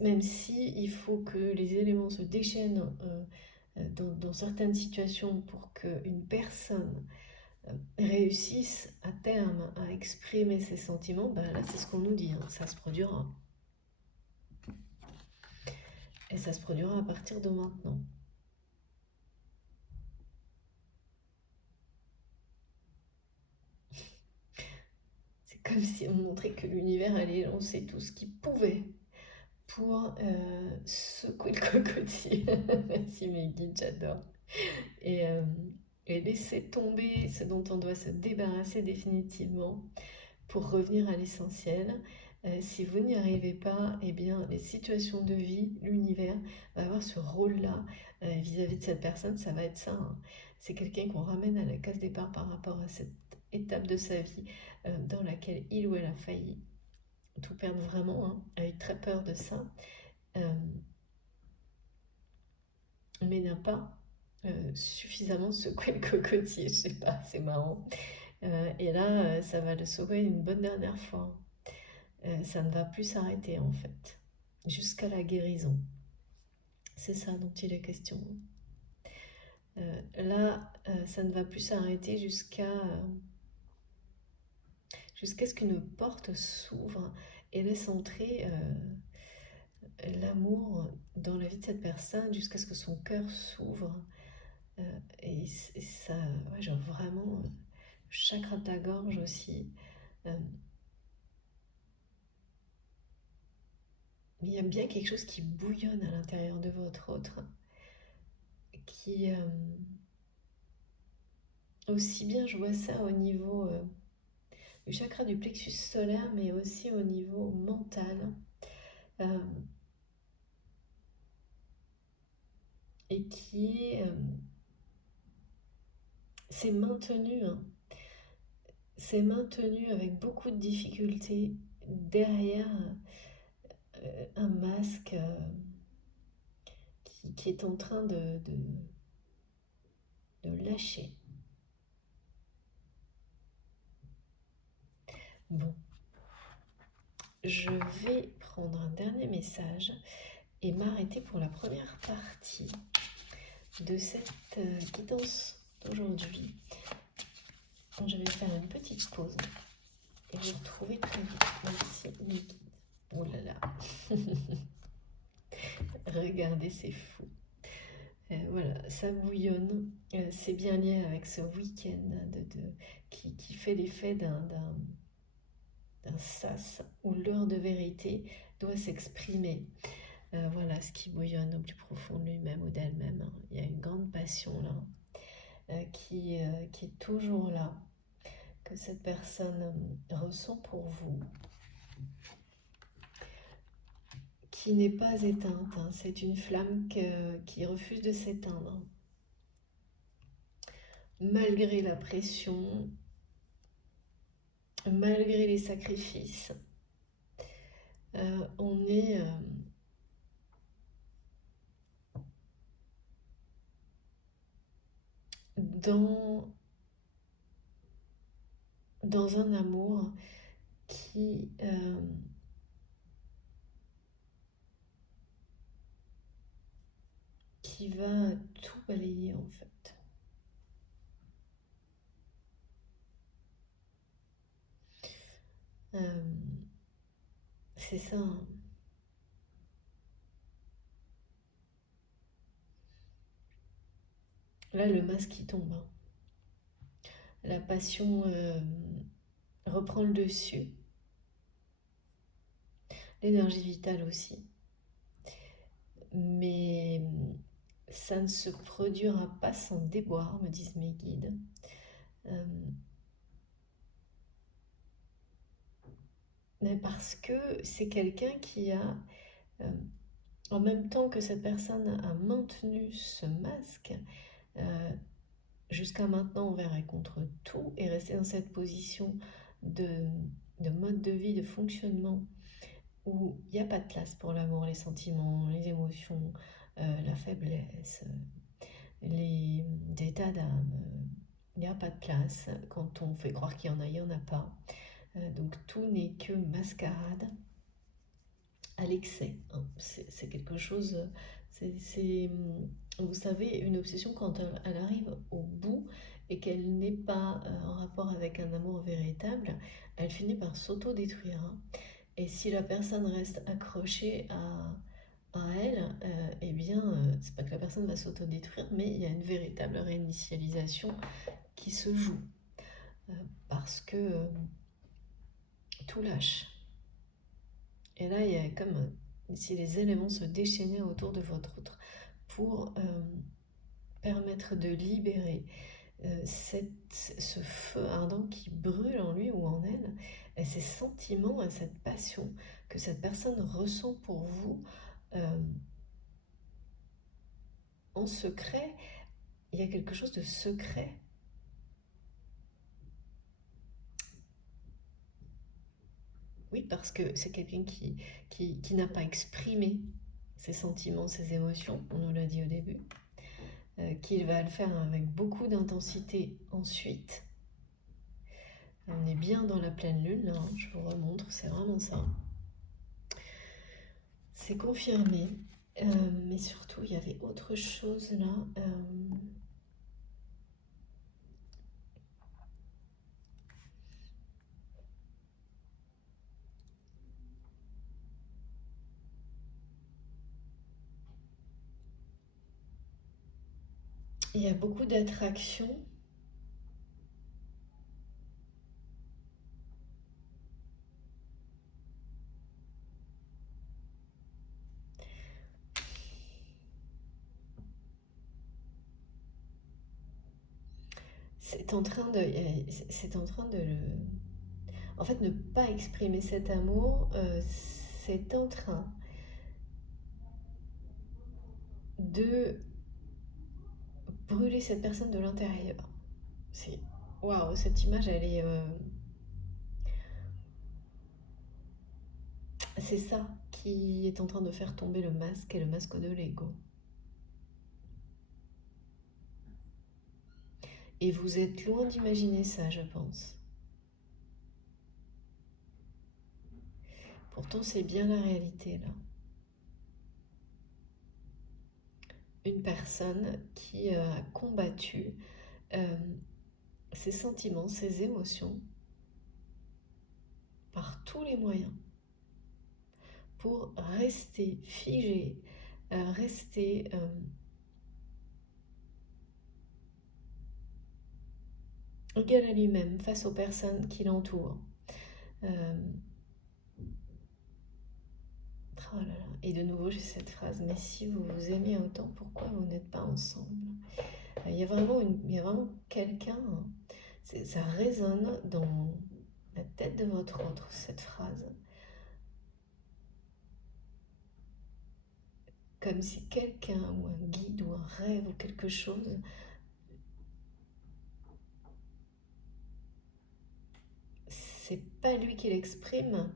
même si il faut que les éléments se déchaînent dans certaines situations pour qu'une personne réussisse à terme à exprimer ses sentiments, bah là c'est ce qu'on nous dit, hein, ça se produira. Et ça se produira à partir de maintenant. C'est comme si on montrait que l'univers allait lancer tout ce qu'il pouvait pour secouer le cocotier. Merci mes guides, j'adore. Et, euh, et laisser tomber ce dont on doit se débarrasser définitivement pour revenir à l'essentiel. Si vous n'y arrivez pas, eh bien, les situations de vie, l'univers va avoir ce rôle-là vis-à-vis de cette personne, ça va être ça, hein. C'est quelqu'un qu'on ramène à la case départ par rapport à cette étape de sa vie dans laquelle il ou elle a failli tout perdre vraiment, hein, a eu très peur de ça, euh, mais n'a pas suffisamment secoué le cocotier, je sais pas, c'est marrant. Et là, ça va le sauver une bonne dernière fois. Ça ne va plus s'arrêter en fait, jusqu'à la guérison. C'est ça dont il est question. Là, ça ne va plus s'arrêter jusqu'à ce qu'une porte s'ouvre et laisse entrer l'amour dans la vie de cette personne, jusqu'à ce que son cœur s'ouvre. Et ça, ouais, genre vraiment, chakra de la gorge aussi. Euh, il y a bien quelque chose qui bouillonne à l'intérieur de votre autre, qui, aussi bien je vois ça au niveau du chakra du plexus solaire, mais aussi au niveau mental, euh, et qui s'est maintenu, hein, s'est maintenu avec beaucoup de difficultés derrière un masque qui est en train de lâcher. Bon, je vais prendre un dernier message et m'arrêter pour la première partie de cette guidance d'aujourd'hui. Je vais faire une petite pause et vous retrouver très vite. Merci mes guides. Oh là là. Regardez, c'est fou. Voilà, ça bouillonne. C'est bien lié avec ce week-end qui fait l'effet d'un sas où l'heure de vérité doit s'exprimer. Voilà ce qui bouillonne au plus profond de lui-même ou d'elle-même, hein. Il y a une grande passion là, qui est toujours là, que cette personne ressent pour vous, qui n'est pas éteinte, hein. C'est une flamme qui refuse de s'éteindre. Malgré la pression, malgré les sacrifices, on est dans, dans un amour qui va tout balayer en fait. Euh, c'est ça, hein. Là, le masque qui tombe, hein. La passion reprend le dessus. L'énergie vitale aussi. Mais ça ne se produira pas sans déboire, me disent mes guides. Mais parce que c'est quelqu'un qui a, euh, en même temps que cette personne a maintenu ce masque, euh, jusqu'à maintenant envers et contre tout, est resté dans cette position de, de mode de vie, de fonctionnement, où il n'y a pas de place pour l'amour, les sentiments, les émotions, la faiblesse, les états d'âme. Il n'y a pas de place. Quand on fait croire qu'il y en a, il n'y en a pas. Donc tout n'est que mascarade. à l'excès, hein. C'est quelque chose, vous savez, une obsession quand elle arrive au bout et qu'elle n'est pas en rapport avec un amour véritable, elle finit par s'auto-détruire, hein. Et si la personne reste accrochée à elle, eh bien, c'est pas que la personne va s'auto-détruire, mais il y a une véritable réinitialisation qui se joue. Parce que tout lâche. Et là, il y a comme si les éléments se déchaînaient autour de votre autre pour permettre de libérer ce feu ardent qui brûle en lui ou en elle, et ces sentiments et cette passion que cette personne ressent pour vous en secret. Il y a quelque chose de secret. Oui, parce que c'est quelqu'un qui n'a pas exprimé ses sentiments, ses émotions, on nous l'a dit au début, qu'il va le faire avec beaucoup d'intensité ensuite. On est bien dans la pleine lune, là, hein, je vous remontre, c'est vraiment ça. C'est confirmé. Mais surtout, il y avait autre chose là. Il y a beaucoup d'attraction. C'est en train de, c'est en train de le, en fait, ne pas exprimer cet amour, c'est en train de brûler cette personne de l'intérieur. C'est waouh, cette image, elle est, c'est ça qui est en train de faire tomber le masque et le masque de l'ego. Et vous êtes loin d'imaginer ça, je pense. Pourtant, c'est bien la réalité là. Une personne qui a combattu euh, ses sentiments, ses émotions par tous les moyens pour rester figé, rester égal à lui-même face aux personnes qui l'entourent. Oh là là. Et de nouveau, j'ai cette phrase, mais si vous vous aimez autant, pourquoi vous n'êtes pas ensemble? Il y a vraiment quelqu'un, hein, ça résonne dans la tête de votre autre, cette phrase. Comme si quelqu'un, ou un guide, ou un rêve, ou quelque chose, c'est pas lui qui l'exprime,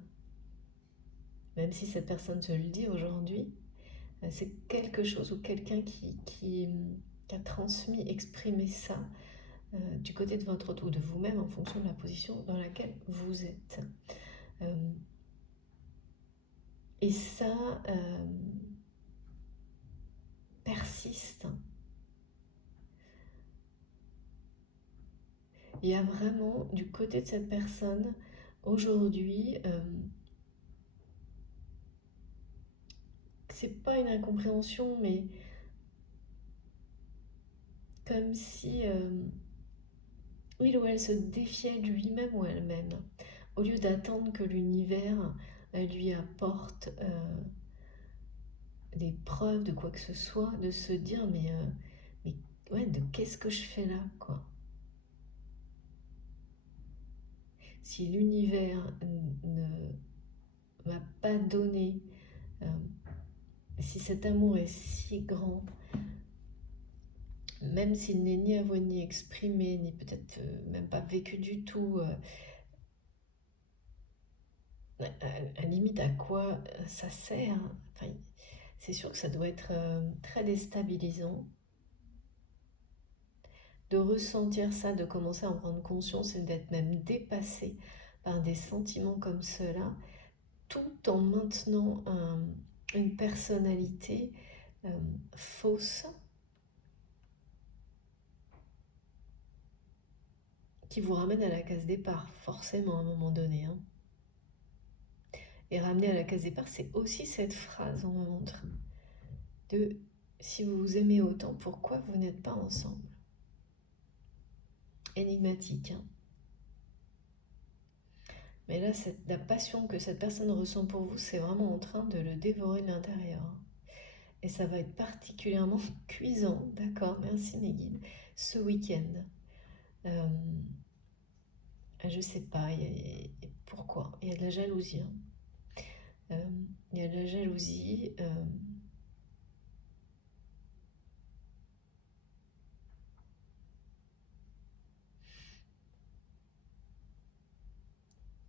même si cette personne se le dit aujourd'hui, c'est quelque chose ou quelqu'un qui a transmis, exprimé ça du côté de votre autre ou de vous-même en fonction de la position dans laquelle vous êtes. Et ça persiste. Il y a vraiment du côté de cette personne aujourd'hui, c'est pas une incompréhension, mais comme si il ou elle se défiait de lui-même ou elle-même, au lieu d'attendre que l'univers lui apporte des preuves de quoi que ce soit, de se dire mais ouais, de qu'est-ce que je fais là, quoi. Si l'univers ne m'a pas donné, si cet amour est si grand, même s'il n'est ni avoué ni exprimé, ni peut-être même pas vécu du tout, à limite à quoi ça sert, hein. Enfin, c'est sûr que ça doit être très déstabilisant de ressentir ça, de commencer à en prendre conscience et d'être même dépassé par des sentiments comme ceux-là. tout en maintenant une personnalité fausse qui vous ramène à la case départ, forcément à un moment donné. Hein. Et ramener à la case départ, c'est aussi cette phrase, on me montre, de si vous vous aimez autant, pourquoi vous n'êtes pas ensemble? Énigmatique. Hein. Mais là, la passion que cette personne ressent pour vous, c'est vraiment en train de le dévorer de l'intérieur. Et ça va être particulièrement cuisant, d'accord, merci mes guides, ce week-end. Je sais pas, pourquoi? Il y a de la jalousie. Hein. Il y a de la jalousie.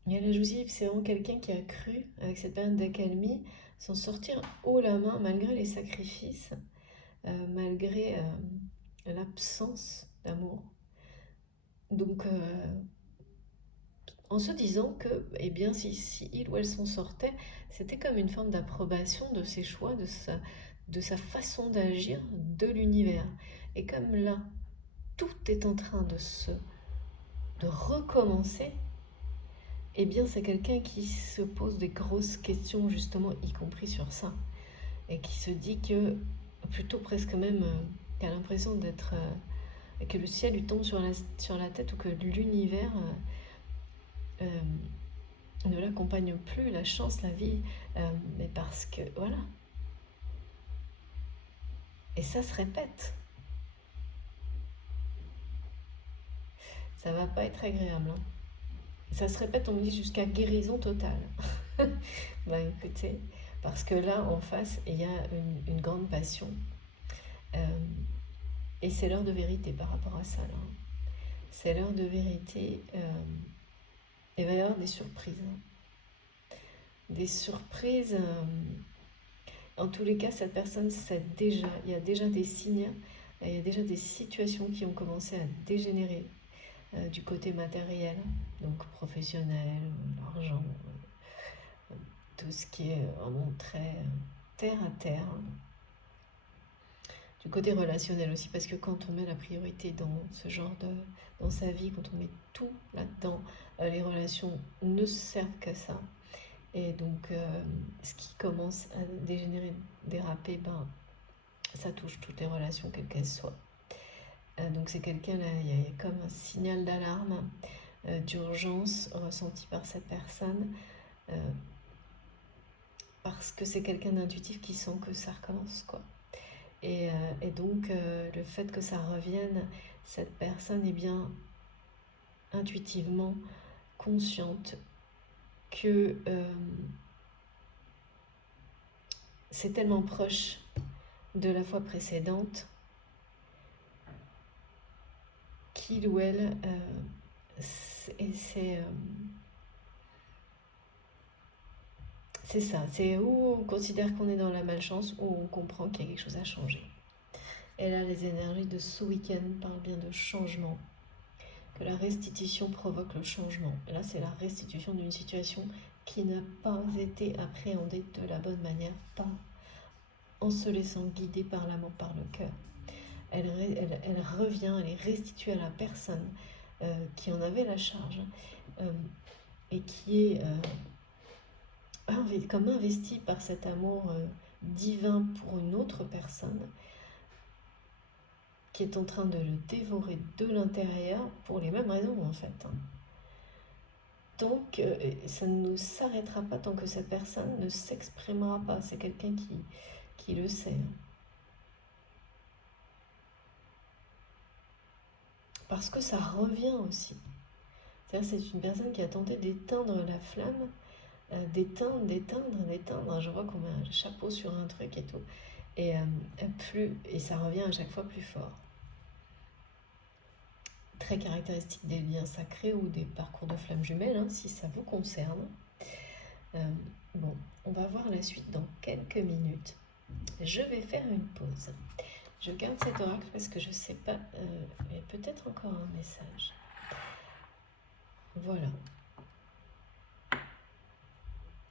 Il y a la jalousie, c'est vraiment quelqu'un qui a cru, avec cette période d'accalmie, s'en sortir haut la main malgré les sacrifices, malgré l'absence d'amour. Donc, en se disant que, eh bien, si il ou elle s'en sortait, c'était comme une forme d'approbation de ses choix, de sa façon d'agir, de l'univers. Et comme là, tout est en train de recommencer, eh bien, c'est quelqu'un qui se pose des grosses questions, justement, y compris sur ça. Et qui se dit que, plutôt presque même, qui a l'impression d'être... que le ciel lui tombe sur la tête ou que l'univers ne l'accompagne plus, la chance, la vie, mais parce que, voilà. Et ça se répète. Ça va pas être agréable. Hein. Ça se répète, on me dit, jusqu'à guérison totale. Ben écoutez, parce que là, en face, il y a une grande passion. Et c'est l'heure de vérité par rapport à ça. Là. C'est l'heure de vérité. Il va y avoir des surprises. Des surprises. En tous les cas, cette personne sait déjà, il y a déjà des signes, il y a déjà des situations qui ont commencé à dégénérer du côté matériel, donc professionnel, l'argent, tout ce qui est vraiment très terre à terre. Du côté relationnel aussi, parce que quand on met la priorité dans ce genre dans sa vie, quand on met tout là-dedans, les relations ne servent qu'à ça. Et donc, ce qui commence à dégénérer, déraper, ben, ça touche toutes les relations, quelles qu'elles soient. Donc, c'est quelqu'un, là, il y a comme un signal d'alarme, d'urgence ressenti par cette personne, parce que c'est quelqu'un d'intuitif qui sent que ça recommence, quoi. Et donc, le fait que ça revienne, cette personne est bien intuitivement consciente que c'est tellement proche de la fois précédente qu'il ou elle, c'est ça, c'est où on considère qu'on est dans la malchance ou on comprend qu'il y a quelque chose à changer. Et là, les énergies de ce week-end parlent bien de changement, que la restitution provoque le changement. Et là, c'est la restitution d'une situation qui n'a pas été appréhendée de la bonne manière, pas en se laissant guider par l'amour, par le cœur. Elle revient, elle est restituée à la personne qui en avait la charge et qui est comme investie par cet amour divin pour une autre personne qui est en train de le dévorer de l'intérieur pour les mêmes raisons en fait. Hein. Donc ça ne s'arrêtera pas tant que cette personne ne s'exprimera pas. C'est quelqu'un qui le sait. Hein. Parce que ça revient aussi. C'est-à-dire c'est une personne qui a tenté d'éteindre la flamme, d'éteindre. Je vois qu'on met un chapeau sur un truc et tout. Et ça revient à chaque fois plus fort. Très caractéristique des liens sacrés ou des parcours de flammes jumelles, hein, si ça vous concerne. Bon, on va voir la suite dans quelques minutes. Je vais faire une pause. Je garde cet oracle parce que je ne sais pas, il y a peut-être encore un message. Voilà.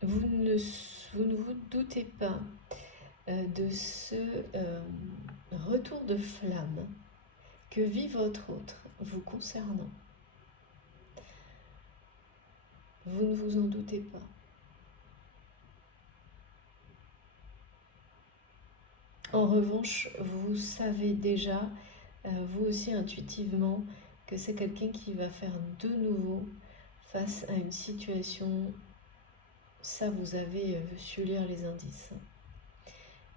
vous ne vous doutez pas de ce retour de flamme que vit votre autre vous concernant. Vous ne vous en doutez pas. En revanche, vous savez déjà, vous aussi intuitivement, que c'est quelqu'un qui va faire de nouveau face à une situation. Ça, vous avez su lire les indices.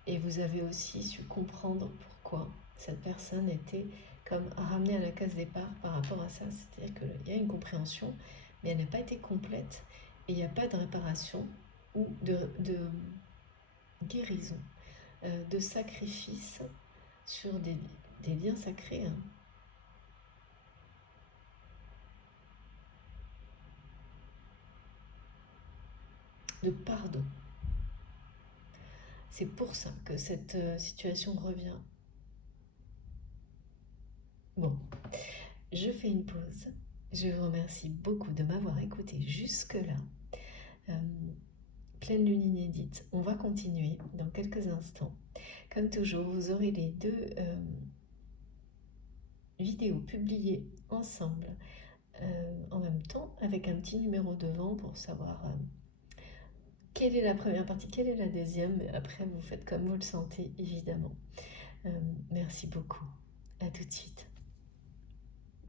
Et vous avez aussi su comprendre pourquoi cette personne était comme ramenée à la case départ par rapport à ça. C'est-à-dire qu'il y a une compréhension, mais elle n'a pas été complète. Et il n'y a pas de réparation ou de guérison, de sacrifice sur des liens sacrés, hein. De pardon. C'est pour ça que cette situation revient. Bon, je fais une pause. Je vous remercie beaucoup de m'avoir écouté jusque-là. Pleine lune inédite. On va continuer dans quelques instants. Comme toujours, vous aurez les deux vidéos publiées ensemble en même temps avec un petit numéro devant pour savoir quelle est la première partie, quelle est la deuxième. Après, vous faites comme vous le sentez, évidemment. Merci beaucoup. À tout de suite.